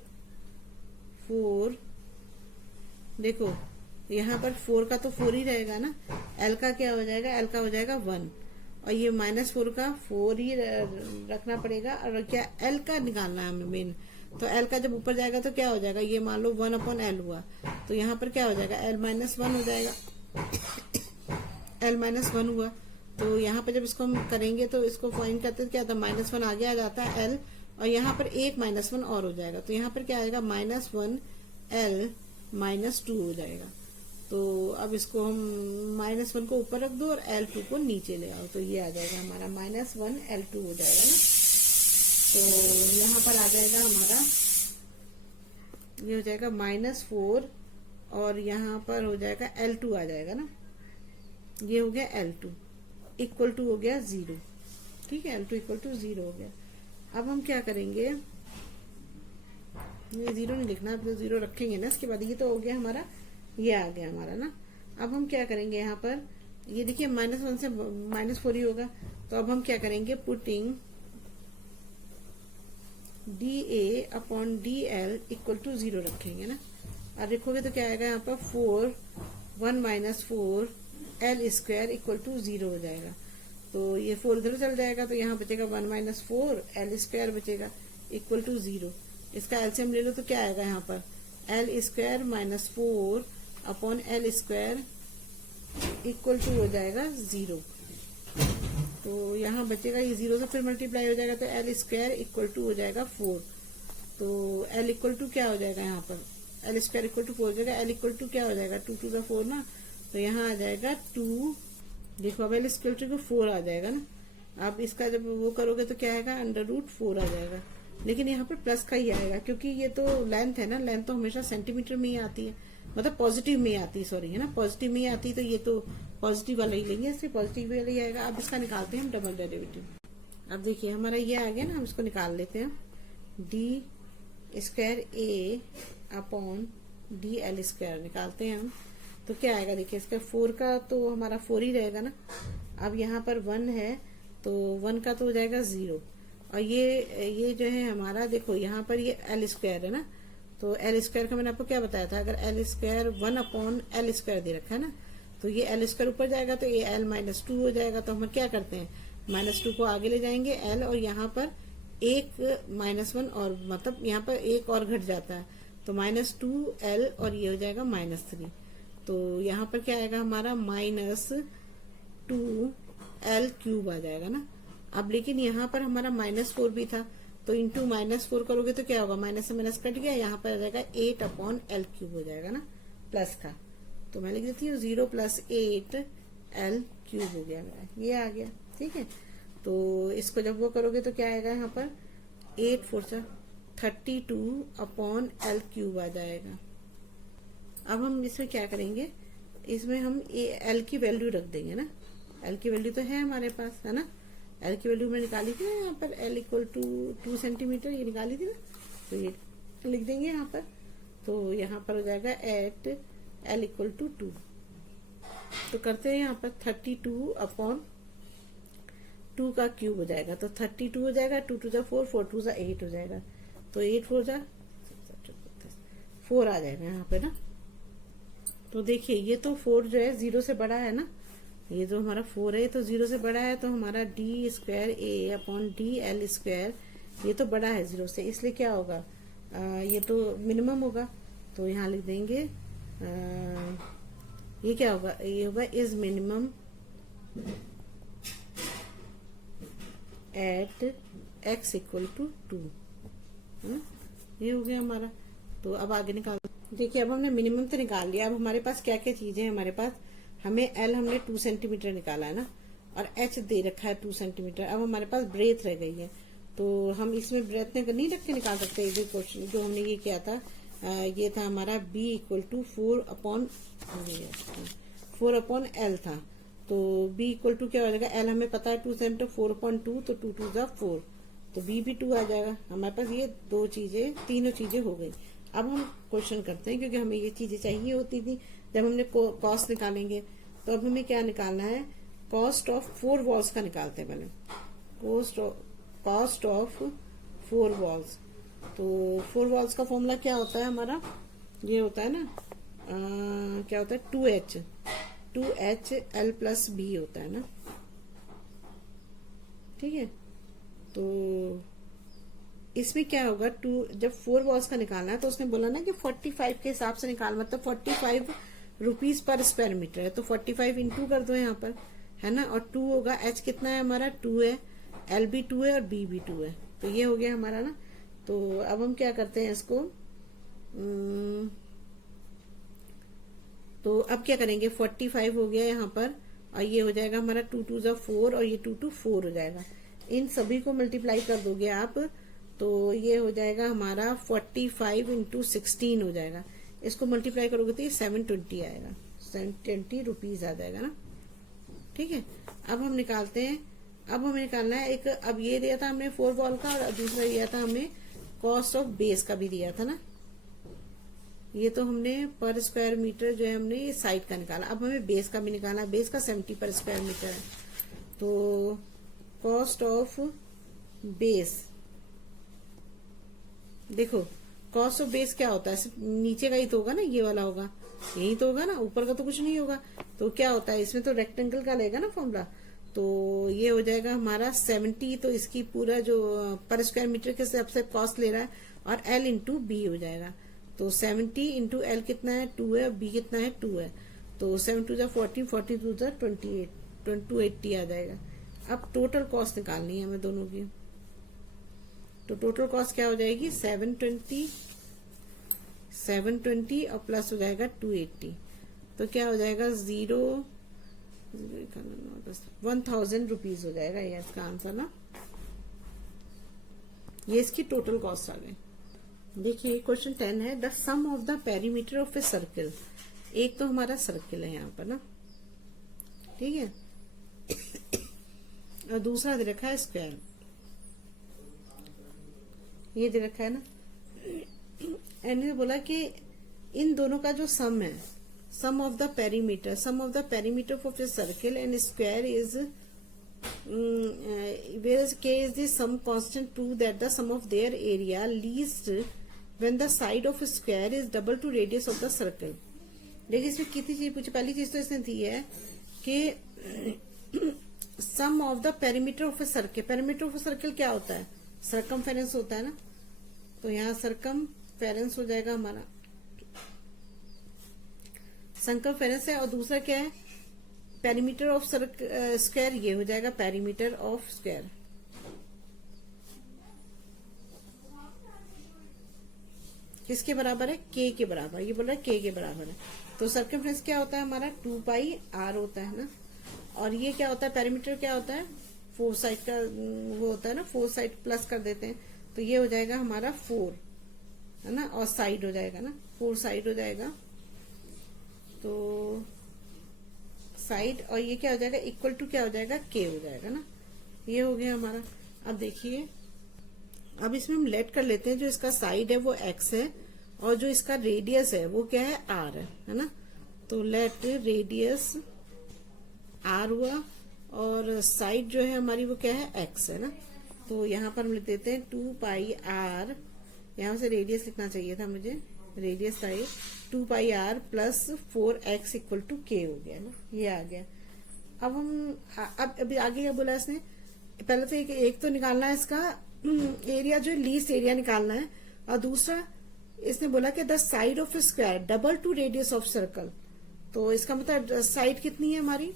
देखो यहाँ पर 4 का तो 4 ही रहेगा ना, L का क्या हो जाएगा, L का हो जाएगा 1, और ये -4 का 4 ही रखना पड़ेगा, और क्या L का निकालना है हमें मेन, तो L का जब ऊपर जाएगा तो क्या हो जाएगा, ये मान लो 1/L हुआ, तो यहाँ पर क्या हो जाएगा L-1 हो जाएगा, L-1 हुआ। तो यहाँ पर जब इसको हम करेंगे तो इसको फाइंड करते क्या था, -1 आगे आ जाता है L, और यहाँ पर एक -1 और हो जाएगा, तो यहाँ पर क्या आएगा -1L-2 हो जाएगा। तो अब इसको हम -1 को ऊपर रख दो और L2 को नीचे ले आओ, तो ये आ जाएगा हमारा -1L2 हो जाएगा ना। तो यहाँ पर आ जाएगा हमारा, ये हो जाएगा -4, और यहाँ पर हो जाएगा L2 आ जाएगा ना, ये हो गया L2 इक्वल टू हो गया 0, ठीक है, L2 इक्वल टू 0 हो गया। अब हम क्या करेंगे, ये 0 नहीं लिखना, अब तो 0 रखेंगे ना इसके बाद, ये तो हो गया हमारा, ये आ गया हमारा ना। अब हम क्या करेंगे यहाँ पर, ये देखिए -1 से -4 ही होगा, तो अब हम क्या करेंगे, पुटिंग DA/DL इक्वल टू 0 रखेंगे ना। अब देखोगे तो क्या आएगा यहाँ पर 4, 1 - 4 एल स्क्वायर इक्वल टू 0 हो जाएगा। तो ये 4 इधर चल जाएगा, तो यहाँ बचेगा 1 माइनस 4 एल स्क्वायर बचेगा इक्वल टू 0। इसका एलसीएम ले लो तो क्या आएगा यहाँ पर, l square minus 4 upon l square equal to हो जाएगा 0। तो यहाँ बचेगा ये 0 से फिर मल्टीप्लाई हो जाएगा, तो एल स्क्वायर इक्वल टू हो जाएगा 4। तो एल इक्वल टू क्या हो जाएगा यहाँ पर, एल स्क्वायर इक्वल टू 4 हो जाएगा। एल इक्वल टू क्या हो जाएगा, 2 टू द 4 ना, तो यहाँ आ जाएगा 2। देखो अब एल स्क्वायर टू 4 आ जाएगा ना। अब इसका जब वो करोगे तो क्या आएगा, √4 आ जाएगा। लेकिन यहाँ पर प्लस का ही आएगा, क्योंकि ये तो लेंथ है ना, लेंथ तो हमेशा सेंटीमीटर में ही आती है, मतलब पॉजिटिव में आती है, सॉरी है ना, पॉजिटिव में ही आती है, तो ये तो पॉजिटिव वाला ही लेंगे, इसलिए पॉजिटिव वाला ही आएगा। अब इसका निकालते हैं हम डबल डेरिवेटिव। अब देखिए हमारा ये आ गया ना, हम इसको निकाल लेते हैं, D square a upon D L square निकालते हैं हम। तो क्या आएगा, देखिए इसका 4 का तो हमारा 4 ही रहेगा ना। अब यहाँ पर 1 है, तो 1 का तो हो जाएगा 0। और ये जो है हमारा, देखो यहाँ पर ये एल स्क्वायर है ना, तो एल स्क्वायर का मैंने आपको क्या बताया था, अगर l square 1 upon l square दे रखा है ना, तो ये एल स्क्वायर ऊपर जाएगा तो ये एल माइनस 2 हो जाएगा। तो हम क्या करते हैं, -2 को आगे ले जाएंगे एल, और यहाँ पर एक -1 और मतलब यहाँ पर एक और घट जाता है, तो -2 एल और ये हो जाएगा -3। तो यहाँ पर क्या आएगा हमारा -2 एल क्यूब आ जाएगा ना। अब लेकिन यहाँ पर हमारा -4 भी था, तो इंटू -4 करोगे तो क्या होगा, माइनस से माइनस कट गया, यहाँ पर आ जाएगा 8 अपॉन एल क्यूब हो जाएगा ना, प्लस का। तो मैं लिख देती हूँ 0 + 8 एल क्यूब हो गया मेरा, ये आ गया। ठीक है, तो इसको जब वो करोगे तो क्या आएगा यहाँ पर, 8 4 32 अपॉन एल क्यूब आ जाएगा। अब हम इसमें क्या करेंगे, इसमें हम एल की वैल्यू रख देंगे ना, एल की वैल्यू तो है हमारे पास, है ना। एल की वैल्यू मैंने निकाली थी ना, यहाँ पर एल इक्वल टू 2 सेंटीमीटर ये निकाली थी ना, तो ये लिख देंगे यहाँ पर। तो यहाँ पर हो जाएगा एट एल इक्वल टू 2। तो करते हैं यहाँ पर 32 अपॉन 2 का क्यूब हो जाएगा, तो 32 हो जाएगा, 2 टू 4 4 टू 8 हो जाएगा, तो 8 4 4 आ जाएगा यहाँ पे ना। तो देखिए ये तो 4 जो है 0 से बड़ा है ना, ये जो हमारा 4 है तो 0 से बड़ा है, तो हमारा D square a upon D L square ये तो बड़ा है 0 से, इसलिए क्या होगा, ये तो मिनिमम होगा। तो यहाँ लिख देंगे ये क्या होगा, ये होगा is minimum at x equal to 2, ये हो गया हमारा। तो अब आगे निकाल, देखिए अब हमने मिनिमम तो निकाल लिया। अब हमारे पास क्या क्या चीजें हैं हमारे पास, हमें एल हमने 2 सेंटीमीटर निकाला है ना, और एच दे रखा है 2 सेंटीमीटर। अब हमारे पास ब्रेथ रह गई है, तो हम इसमें ब्रेथ नहीं रख के निकाल सकते। एक क्वेश्चन जो हमने ये किया था, ये था हमारा b equal to 4 upon l था। तो b इक्वल टू क्या हो जाएगा, एल हमें पता है 2 सेंटीमीटर, 4/2, तो 2 टू 4, तो b भी 2 आ जाएगा। हमारे पास ये तीनों चीजें हो गई। अब हम क्वेश्चन करते हैं, क्योंकि हमें ये चीजें चाहिए होती थी जब हमने कॉस्ट निकालेंगे। तो अब हमें क्या निकालना है, कॉस्ट ऑफ 4 वॉल्स का निकालते हैं पहले, कॉस्ट ऑफ 4 वॉल्स। तो 4 वॉल्स का फॉर्मूला क्या होता है हमारा, ये होता है ना, क्या होता है 2h l प्लस b होता है ना। ठीक है, तो इसमें क्या होगा, जब 4 वॉल्स का निकालना है तो उसने बोला ना कि 45 के हिसाब से निकाल, मतलब 45 रुपीज पर स्क्वायर मीटर है, तो 45 इंटू कर दो यहाँ पर, है ना। और 2 होगा, h कितना है हमारा 2 है, l भी 2 है और b भी 2 है, तो ये हो गया हमारा ना। तो अब हम क्या करते हैं इसको, तो अब क्या करेंगे, 45 हो गया यहाँ पर, और ये हो जाएगा हमारा 2 टू 4 और ये 2 टू 4 हो जाएगा। इन सभी को मल्टीप्लाई कर दोगे आप, तो ये हो जाएगा हमारा 45 इंटू 16 हो जाएगा। इसको मल्टीप्लाई करोगे तो ये 720 आएगा, 720 रुपीज आ जाएगा ना। ठीक है, अब हम निकालते हैं। अब हमें निकालना है एक, अब ये दिया था हमने 4 वॉल का, और दूसरा दिया था हमने कॉस्ट ऑफ बेस का भी दिया था ना। ये तो हमने पर स्क्वायर मीटर जो है हमने ये साइड का निकाला। अब हमें बेस का भी निकालना, बेस का 70 पर स्क्वायर मीटर है। तो कॉस्ट ऑफ बेस, देखो कॉस ऑफ बेस क्या होता है, सिर्फ नीचे का ही तो होगा ना, ये वाला होगा, यही तो होगा ना, ऊपर का तो कुछ नहीं होगा। तो क्या होता है इसमें, तो रेक्टेंगल का लेगा ना फॉर्मूला, तो ये हो जाएगा हमारा 70, तो इसकी पूरा जो पर स्क्वायर मीटर के हिसाब से कॉस्ट ले रहा है, और L इंटू बी हो जाएगा। तो 70 इंटू एल कितना है, 2 है, और बी कितना है, 2 है। तो 7 2 40, 40 2 28, 280 आ जाएगा। अब टोटल कॉस्ट निकालनी है हमें दोनों की, तो टोटल कॉस्ट क्या हो जाएगी, 720 और प्लस हो जाएगा 280, तो क्या हो जाएगा 1000 रुपीज हो जाएगा ये इसका आंसर ना। ये इसकी टोटल कॉस्ट आ गई। देखिए क्वेश्चन 10 है, the sum of the perimeter of a circle. एक तो हमारा सर्किल है यहाँ पर ना, ठीक है, और दूसरा दे रखा है स्क्वायर, ये दे रखा है ना। एंड बोला कि इन दोनों का जो सम है, sum of the perimeter of a circle and square is whereas k is the sum constant, prove that the sum of their area least when the side of a square is double to radius of the circle। देखिए इसमें कितनी चीज पूछी, पहली चीज तो इसने दी है कि sum of the perimeter of a circle. Perimeter of a circle क्या होता है, सर्कमफेरेंस होता है ना, तो यहाँ सर्कमफेरेंस हो जाएगा हमारा, सर्कमफेरेंस है, और दूसरा क्या है, पेरीमीटर ऑफ स्क्वायर, ये हो जाएगा पेरीमीटर ऑफ स्क्वायर। किसके बराबर है, के के बराबर, ये बोल रहा है के के बराबर है। तो सर्कमफ्रेंस क्या होता है हमारा, 2 पाई आर होता है ना, और ये क्या होता है, पेरीमीटर क्या होता है, 4 साइड का वो होता है ना, 4 साइड प्लस कर देते हैं, तो ये हो जाएगा हमारा 4 है ना, और साइड हो जाएगा ना, 4 साइड हो जाएगा, तो साइड, और ये क्या हो जाएगा, इक्वल टू क्या हो जाएगा, के हो जाएगा ना। ये हो गया हमारा। अब देखिए, अब इसमें हम लेट कर लेते हैं, जो इसका साइड है वो x है, और जो इसका रेडियस है वो क्या है, r है ना। तो लेट रेडियस r हुआ, और साइड जो है हमारी वो क्या है, x है ना। तो यहाँ पर हम लिख देते हैं 2 पाई r, यहाँ से रेडियस लिखना चाहिए था मुझे, रेडियस था ये 2 pi r plus 4x equal to k हो गया ना, ये आ गया। अब हम अब अभी आगे क्या बोला इसने, पहले तो एक तो निकालना है इसका एरिया, जो लीस्ट एरिया निकालना है, और दूसरा इसने बोला कि the side of square double two radius of circle. तो इसका मतलब साइड कितनी है हमारी,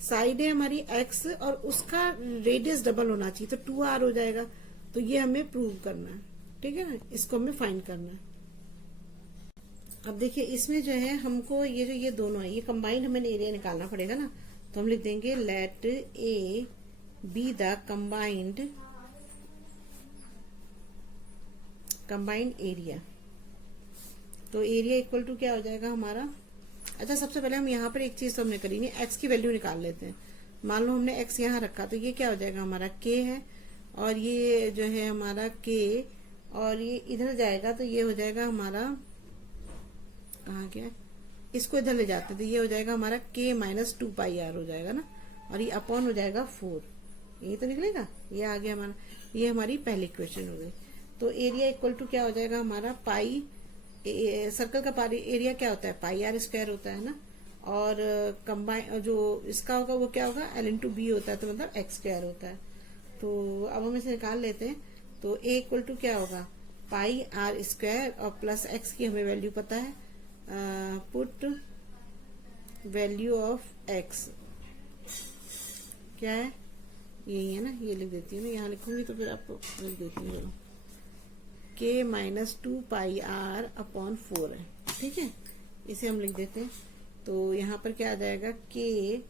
साइड है हमारी x, और उसका रेडियस डबल होना चाहिए, तो 2r हो जाएगा। तो ये हमें प्रूव करना है, ठीक है ना, इसको हमें फाइंड करना है। अब देखिए इसमें जो है हमको ये दोनों है, ये कंबाइंड हमें एरिया निकालना पड़ेगा ना। तो हम लिख देंगे let a be the combined area. तो एरिया इक्वल टू क्या हो जाएगा हमारा, अच्छा सबसे पहले हम यहाँ पर एक चीज तो हमने करी नहीं, एक्स की वैल्यू निकाल लेते हैं। मान लो हमने एक्स यहाँ रखा, तो ये क्या हो जाएगा हमारा के है, और ये जो है हमारा के, और ये इधर जाएगा तो ये हो जाएगा हमारा, कहाँ गया, इसको इधर ले जाते हैं, तो ये हो जाएगा हमारा k माइनस 2 पाई आर हो जाएगा ना, और ये अपॉन हो जाएगा 4, ये तो निकलेगा, ये आ गया हमारा, ये हमारी पहली इक्वेशन हो गई। तो एरिया इक्वल टू क्या हो जाएगा हमारा, पाई, सर्कल का एरिया क्या होता है, पाई आर स्क्वायर होता है ना, और कंबाइन जो इसका होगा वो क्या होगा, एल इंटू बी होता है, तो मतलब एक्स स्क्वायर होता है। तो अब हम इसे निकाल लेते हैं। तो ए इक्वल टू क्या होगा, पाई आर स्क्वायर, और प्लस एक्स की हमें वैल्यू पता है, पुट वैल्यू ऑफ एक्स क्या है, यही है ना, ये लिख देती हूँ मैं, यहाँ लिखूंगी तो फिर आपको लिख देती हूँ, के माइनस 2 पाई आर अपॉन 4 है, ठीक है, इसे हम लिख देते हैं। तो यहाँ पर क्या आ जाएगा, के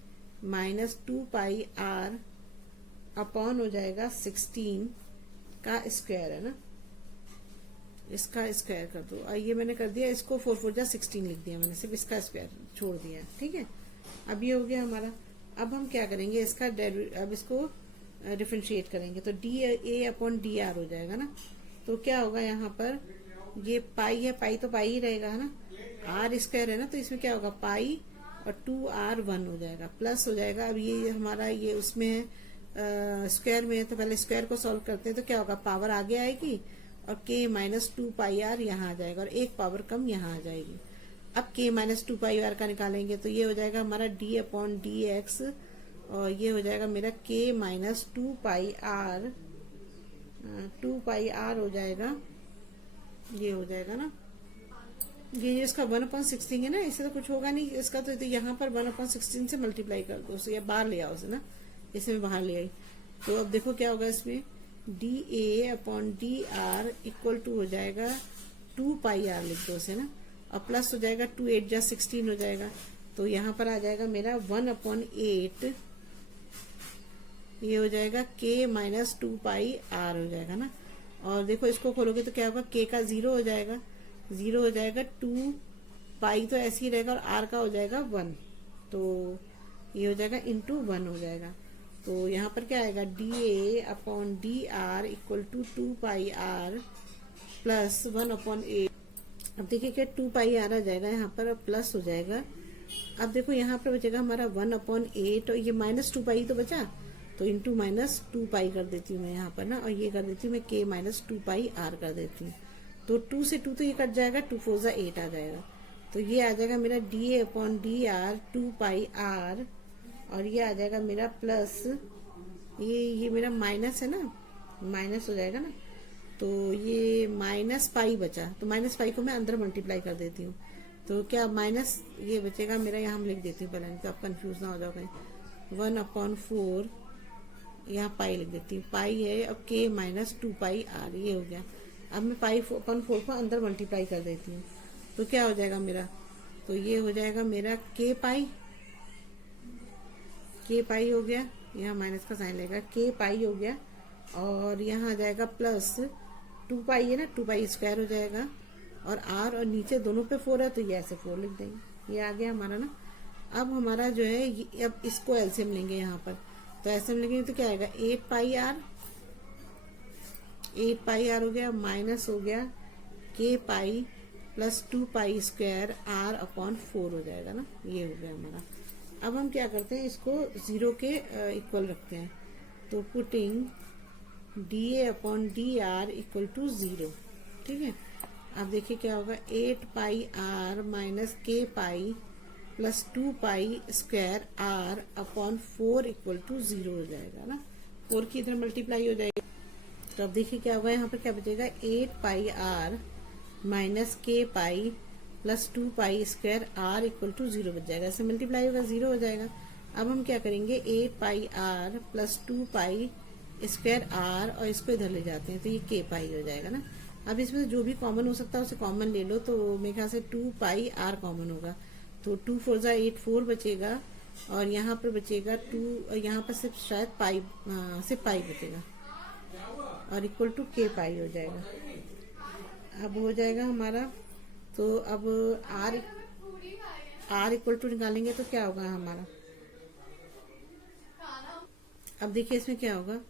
माइनस 2 पाई आर अपॉन हो जाएगा 16 का स्क्वायर है ना, इसका स्क्वायर कर दो, और ये मैंने कर दिया, इसको 4 4 जा 16 लिख दिया मैंने, सिर्फ इसका स्क्वायर छोड़ दिया, ठीक है। अब ये हो गया हमारा। अब हम क्या करेंगे, इसका अब इसको डिफरेंशिएट करेंगे, तो डी ए अपॉन डी आर हो जाएगा ना। तो क्या होगा यहाँ पर, ये पाई है, पाई तो पाई ही रहेगा है ना, आर स्क्वायर है ना, तो इसमें क्या होगा, पाई और 2r1 हो जाएगा, प्लस हो जाएगा। अब ये हमारा ये उसमें है स्क्वायर में है, तो पहले स्क्वायर को सॉल्व करते हैं, तो क्या होगा, पावर आगे आएगी और k माइनस 2πr यहाँ आ जाएगा और एक पावर कम यहाँ आ जाएगी। अब k माइनस 2πr का निकालेंगे तो ये हो जाएगा हमारा d अपॉन डी एक्स और ये हो जाएगा मेरा k माइनस 2πr हो जाएगा, ये हो जाएगा ना, ये इसका 1/16 है ना, इससे तो कुछ होगा नहीं इसका, तो यहाँ पर 1/16 से मल्टीप्लाई कर दो उसे, या बाहर ले आओ उसे ना, इसे मैं बाहर ले आई। तो अब देखो क्या होगा इसमें, d A upon D R equal to हो जाएगा 2πr लिख दो उसे ना, और प्लस हो जाएगा 2 8 जा 16 हो जाएगा। तो यहाँ पर आ जाएगा मेरा 1/8, ये हो जाएगा k माइनस 2πr हो जाएगा ना। और देखो इसको खोलोगे तो क्या होगा, k का 0 हो जाएगा, 0 हो जाएगा, 2π तो ऐसे ही रहेगा और r का हो जाएगा 1, तो ये हो जाएगा इंटू 1 हो जाएगा। तो यहाँ पर क्या आएगा, d A upon D R equal to 2πr plus 1/8। अब देखिए क्या 2πr आ जाएगा यहाँ पर और प्लस हो जाएगा। अब देखो यहाँ पर बचेगा हमारा 1/8 और ये माइनस 2π तो बचा, तो इंटू माइनस 2π कर देती हूँ मैं यहाँ पर ना, और ये कर देती हूँ मैं k माइनस 2πr कर देती हूँ। तो 2 से 2 तो ये कट जाएगा, 2 4 जा 8 आ जाएगा। तो ये आ जाएगा मेरा D A upon D R 2πr और ये आ जाएगा मेरा प्लस, ये मेरा माइनस है ना, माइनस हो जाएगा ना, तो ये माइनस पाई बचा, तो माइनस पाई को मैं अंदर मल्टीप्लाई कर देती हूँ। तो क्या माइनस ये बचेगा मेरा, यहाँ हम लिख देती हूँ पहले, तो आप कंफ्यूज ना हो जाओ कहीं। 1/4 यहाँ पाई लिख देती हूँ, पाई है और k माइनस 2πr ये हो गया। अब मैं π/4 को अंदर मल्टीप्लाई कर देती हूँ, तो क्या हो जाएगा मेरा, तो ये हो जाएगा मेरा k पाई हो गया, यहाँ माइनस का साइन लगेगा, k पाई हो गया, और यहाँ आ जाएगा प्लस 2π है ना, 2π स्क्वायर हो जाएगा, और r और नीचे दोनों पे 4 है तो ये ऐसे 4 लिख देंगे, ये आ गया हमारा ना। अब हमारा जो है अब इसको एलसीएम लेंगे यहाँ पर, तो एलसीएम लेंगे तो क्या आएगा, 8πr हो गया, माइनस हो गया k pi plus 2π square r upon 4 हो जाएगा ना, ये हो गया हमारा। अब हम क्या करते हैं, इसको 0 के इक्वल रखते हैं, तो putting D A upon D R equal to 0, ठीक है। अब देखिए क्या होगा, 8πr minus k pi plus 2π square r upon 4 equal to 0 हो जाएगा ना, 4 की इधर मल्टीप्लाई हो जाएगी। तो अब देखिए क्या होगा, यहाँ पर क्या बचेगा, 8πr minus k pi plus 2π square r equal to 0 बच जाएगा, ऐसे मल्टीप्लाई होगा 0 हो जाएगा। अब हम क्या करेंगे, 8πr प्लस 2π स्क्वायर r और इसको इधर ले जाते हैं, तो ये k पाई हो जाएगा ना। अब इसमें जो भी कॉमन हो सकता है उसे कॉमन ले लो, तो मेरे ख्याल से 2πr कॉमन होगा, तो 2 4 जा 8 4 बचेगा, और यहाँ पर बचेगा 2, यहाँ पर सिर्फ शायद सिर्फ पाई बचेगा, और इक्वल टू k पाई हो जाएगा। अब हो जाएगा हमारा, तो अब r इक्वल टू निकालेंगे तो क्या होगा हमारा, अब देखिए इसमें क्या होगा,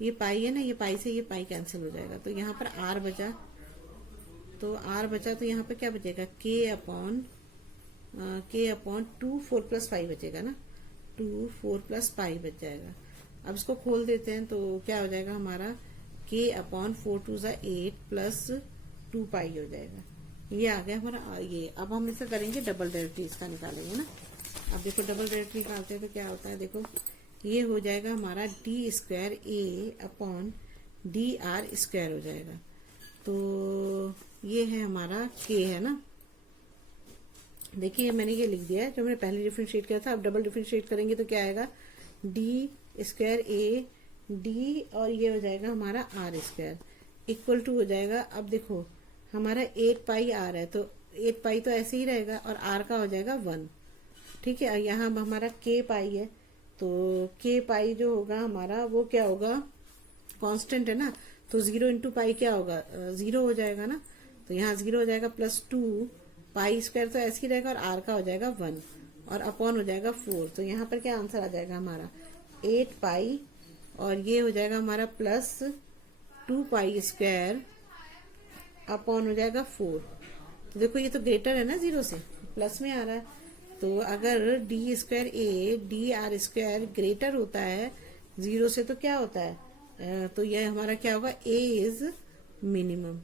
ये पाई है ना, ये पाई से ये पाई कैंसिल हो जाएगा, तो यहाँ पर r बचा, तो यहाँ पर क्या बचेगा, k अपॉन 2 4 प्लस 5 बचेगा ना, 2 4 प्लस 5 बच जाएगा। अब इसको खोल देते हैं, तो क्या हो जाएगा हमारा, k अपॉन 4 2 जा 8 प्लस 2π हो जाएगा, ये आ गया हमारा ये। अब हम इसे करेंगे डबल डेरिवेटिव इसका निकालेंगे ना। अब देखो डबल डेरिवेटिव निकालते हैं तो क्या होता है, देखो ये हो जाएगा हमारा D square a upon D R square हो जाएगा, तो ये है हमारा k है ना। देखिए मैंने ये लिख दिया है, जो मैंने पहले डिफरेंशिएट किया था। अब डबल डिफरेंशिएट करेंगे तो क्या आएगा, डी स्क्वायर ए डी और ये हो जाएगा हमारा आर स्क्वायर इक्वल टू हो जाएगा। अब देखो हमारा 8π आर है, तो 8π तो ऐसे ही रहेगा और आर का हो जाएगा 1, ठीक है। और यहाँ हमारा k पाई है, तो k पाई जो होगा हमारा वो क्या होगा, कांस्टेंट है ना, तो 0 इंटू पाई क्या होगा, 0 हो जाएगा ना, तो यहाँ 0 हो जाएगा, प्लस 2 पाई स्क्वायर तो ऐसे ही रहेगा और आर का हो जाएगा 1 और अपॉन हो जाएगा 4। तो यहाँ पर क्या आंसर आ जाएगा हमारा 8π और ये हो जाएगा हमारा प्लस 2π स्क्वायर अपॉन हो जाएगा 4। तो देखो ये तो ग्रेटर है ना 0 से, प्लस में आ रहा है, तो अगर D square A D R square greater होता है 0 से तो क्या होता है, तो यह हमारा क्या होगा, ए इज मिनिमम,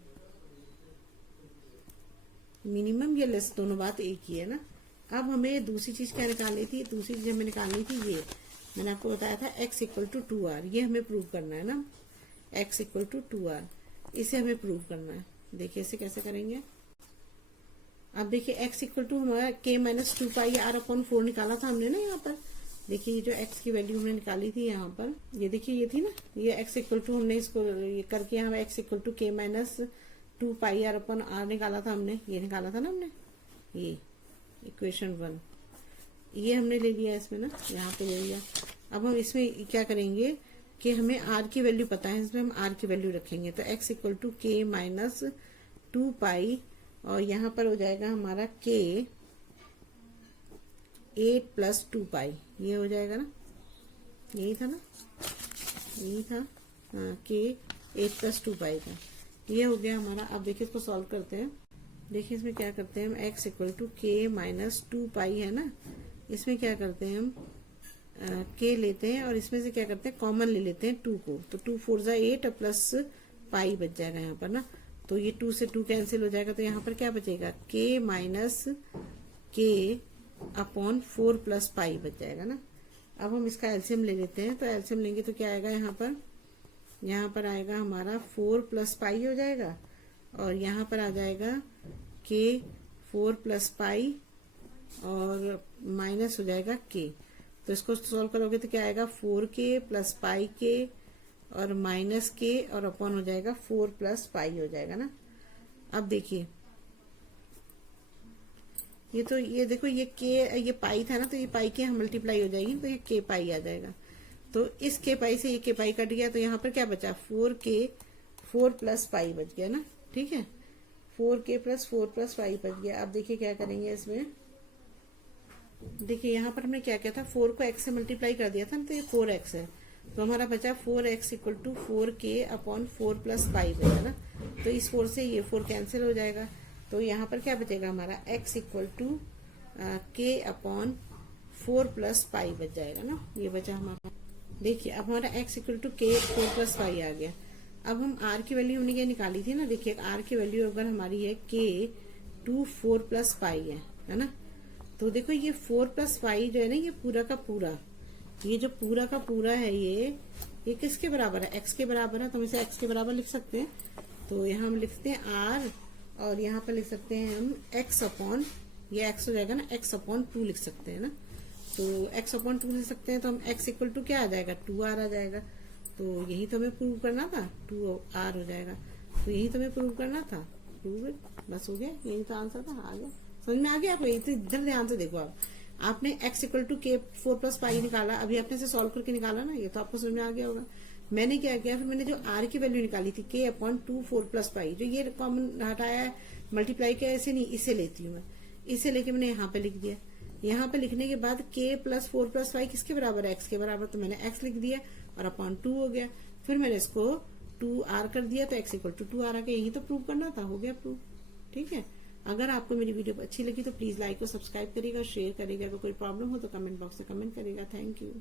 मिनिमम या लेस दोनों बात एक ही है ना। अब हमें दूसरी चीज क्या निकालनी थी, दूसरी चीज हमें निकालनी थी ये मैंने आपको बताया था x इक्वल टू 2r, ये हमें प्रूव करना है ना, x इक्वल टू 2r, इसे हमें प्रूव करना है। देखिए इसे कैसे करेंगे। अब देखिए x इक्वल टू हमारा k minus 2 pi r upon 4 निकाला था हमने ना यहाँ पर। देखिए ये जो x की वैल्यू हमने निकाली थी यहाँ पर, ये देखिए ये थी ना, ये x इक्वल टू हमने इसको ये करके यहाँ x equal to k minus 2 pi r upon r निकाला था हमने, ये निकाला था ना हमने, ये इक्वेशन 1 ये हमने ले लिया इसमें ना, यहाँ पे ले लिया। अब हम इसमें क्या करेंगे कि हमें r की वैल्यू पता है, इसमें हम r की वैल्यू रखेंगे। तो x equal to k minus 2 pi और यहाँ पर हो जाएगा हमारा k 8 प्लस 2 पाई, ये हो जाएगा ना, यही था ना, यही था हाँ, k 8 प्लस 2 पाई का, ये हो गया हमारा। अब देखिए इसको सॉल्व करते हैं। देखिए इसमें क्या करते हैं हम, x equal to k minus 2 pi है ना, इसमें क्या करते हैं हम k लेते हैं और इसमें से क्या करते हैं कॉमन ले लेते हैं 2 को, तो 2 4 जा 8 प्लस पाई बच जाएगा यहाँ पर ना। तो ये 2 से 2 कैंसिल हो जाएगा, तो यहाँ पर क्या बचेगा k minus k upon 4 plus pi बच जाएगा ना। अब हम इसका एलसीएम ले लेते हैं, तो एलसीएम लेंगे तो क्या आएगा यहाँ पर आएगा हमारा 4 प्लस पाई हो जाएगा और यहाँ पर आ जाएगा k 4 प्लस पाई और माइनस हो जाएगा k। तो इसको सॉल्व करोगे तो क्या आएगा 4k प्लस पाई k और माइनस k और अपॉन हो जाएगा 4 प्लस पाई हो जाएगा ना। अब देखिए ये तो ये देखो ये k ये पाई था ना, तो ये पाई के मल्टीप्लाई हो जाएगी, तो ये k पाई आ जाएगा। तो इस k पाई से ये k पाई कट गया, तो यहाँ पर क्या बचा 4k 4 प्लस पाई बच गया ना, ठीक है, 4k प्लस 4 प्लस पाई बच गया। अब देखिए क्या करेंगे इसमें, देखिए यहाँ पर हमने क्या किया था 4 को x से मल्टीप्लाई कर दिया था ना, तो ये 4x है, तो हमारा बचा 4x equal to 4k upon 4 plus pi बचा ना। तो इस 4 से ये 4 कैंसिल हो जाएगा, तो यहाँ पर क्या बचेगा हमारा x equal to k upon 4 plus pi बच जाएगा ना, ये बचा हमारा। देखिए अब हमारा x equal to k 4 plus pi आ गया। अब हम r की वैल्यू हमने क्या निकाली थी ना, देखिए r की वैल्यू अगर हमारी है k 2 4 प्लस पाई है ना, तो देखो ये 4 प्लस पाई जो है ना, ये पूरा का पूरा, ये जो पूरा का पूरा है ये किसके बराबर है, x के बराबर है, तो हम इसे x के बराबर लिख सकते हैं। तो यहाँ हम लिखते हैं r और यहाँ पर लिख सकते हैं हम x अपॉन, ये x हो जाएगा ना, x अपॉन 2 लिख सकते हैं ना, तो x अपॉन 2 लिख सकते हैं। तो हम x इक्वल टू क्या आ जाएगा 2r आ जाएगा, तो यही तो हमें प्रूव करना था, 2r हो जाएगा, तो यही तो हमें प्रूव करना था, प्रूव बस हो गया, यही तो आंसर था, आ गया समझ में आ गया आपको। ये तो इधर ध्यान से देखो, आपने x equal to k 4 plus pi निकाला, अभी आपने इसे सॉल्व करके निकाला ना, ये तो आपको समझ में आ गया होगा। मैंने क्या किया, फिर मैंने जो r की वैल्यू निकाली थी k अपॉन 2 4 प्लस पाई, जो ये कॉमन हटाया है मल्टीप्लाई किया, ऐसे नहीं, इसे लेती हूँ मैं, इसे लेके मैंने यहाँ पे लिख दिया। यहाँ पे लिखने के बाद k प्लस 4 प्लस पाई किसके बराबर है, x के बराबर, तो मैंने x लिख दिया और अपॉन 2 हो गया। फिर मैंने इसको 2r कर दिया, तो x इक्वल टू 2r आ गया, यही तो प्रूव करना था, हो गया प्रूव। ठीक है, अगर आपको मेरी वीडियो अच्छी लगी तो प्लीज लाइक और सब्सक्राइब करिएगा, शेयर करिएगा। अगर कोई प्रॉब्लम हो तो कमेंट बॉक्स में कमेंट करिएगा। Thank you.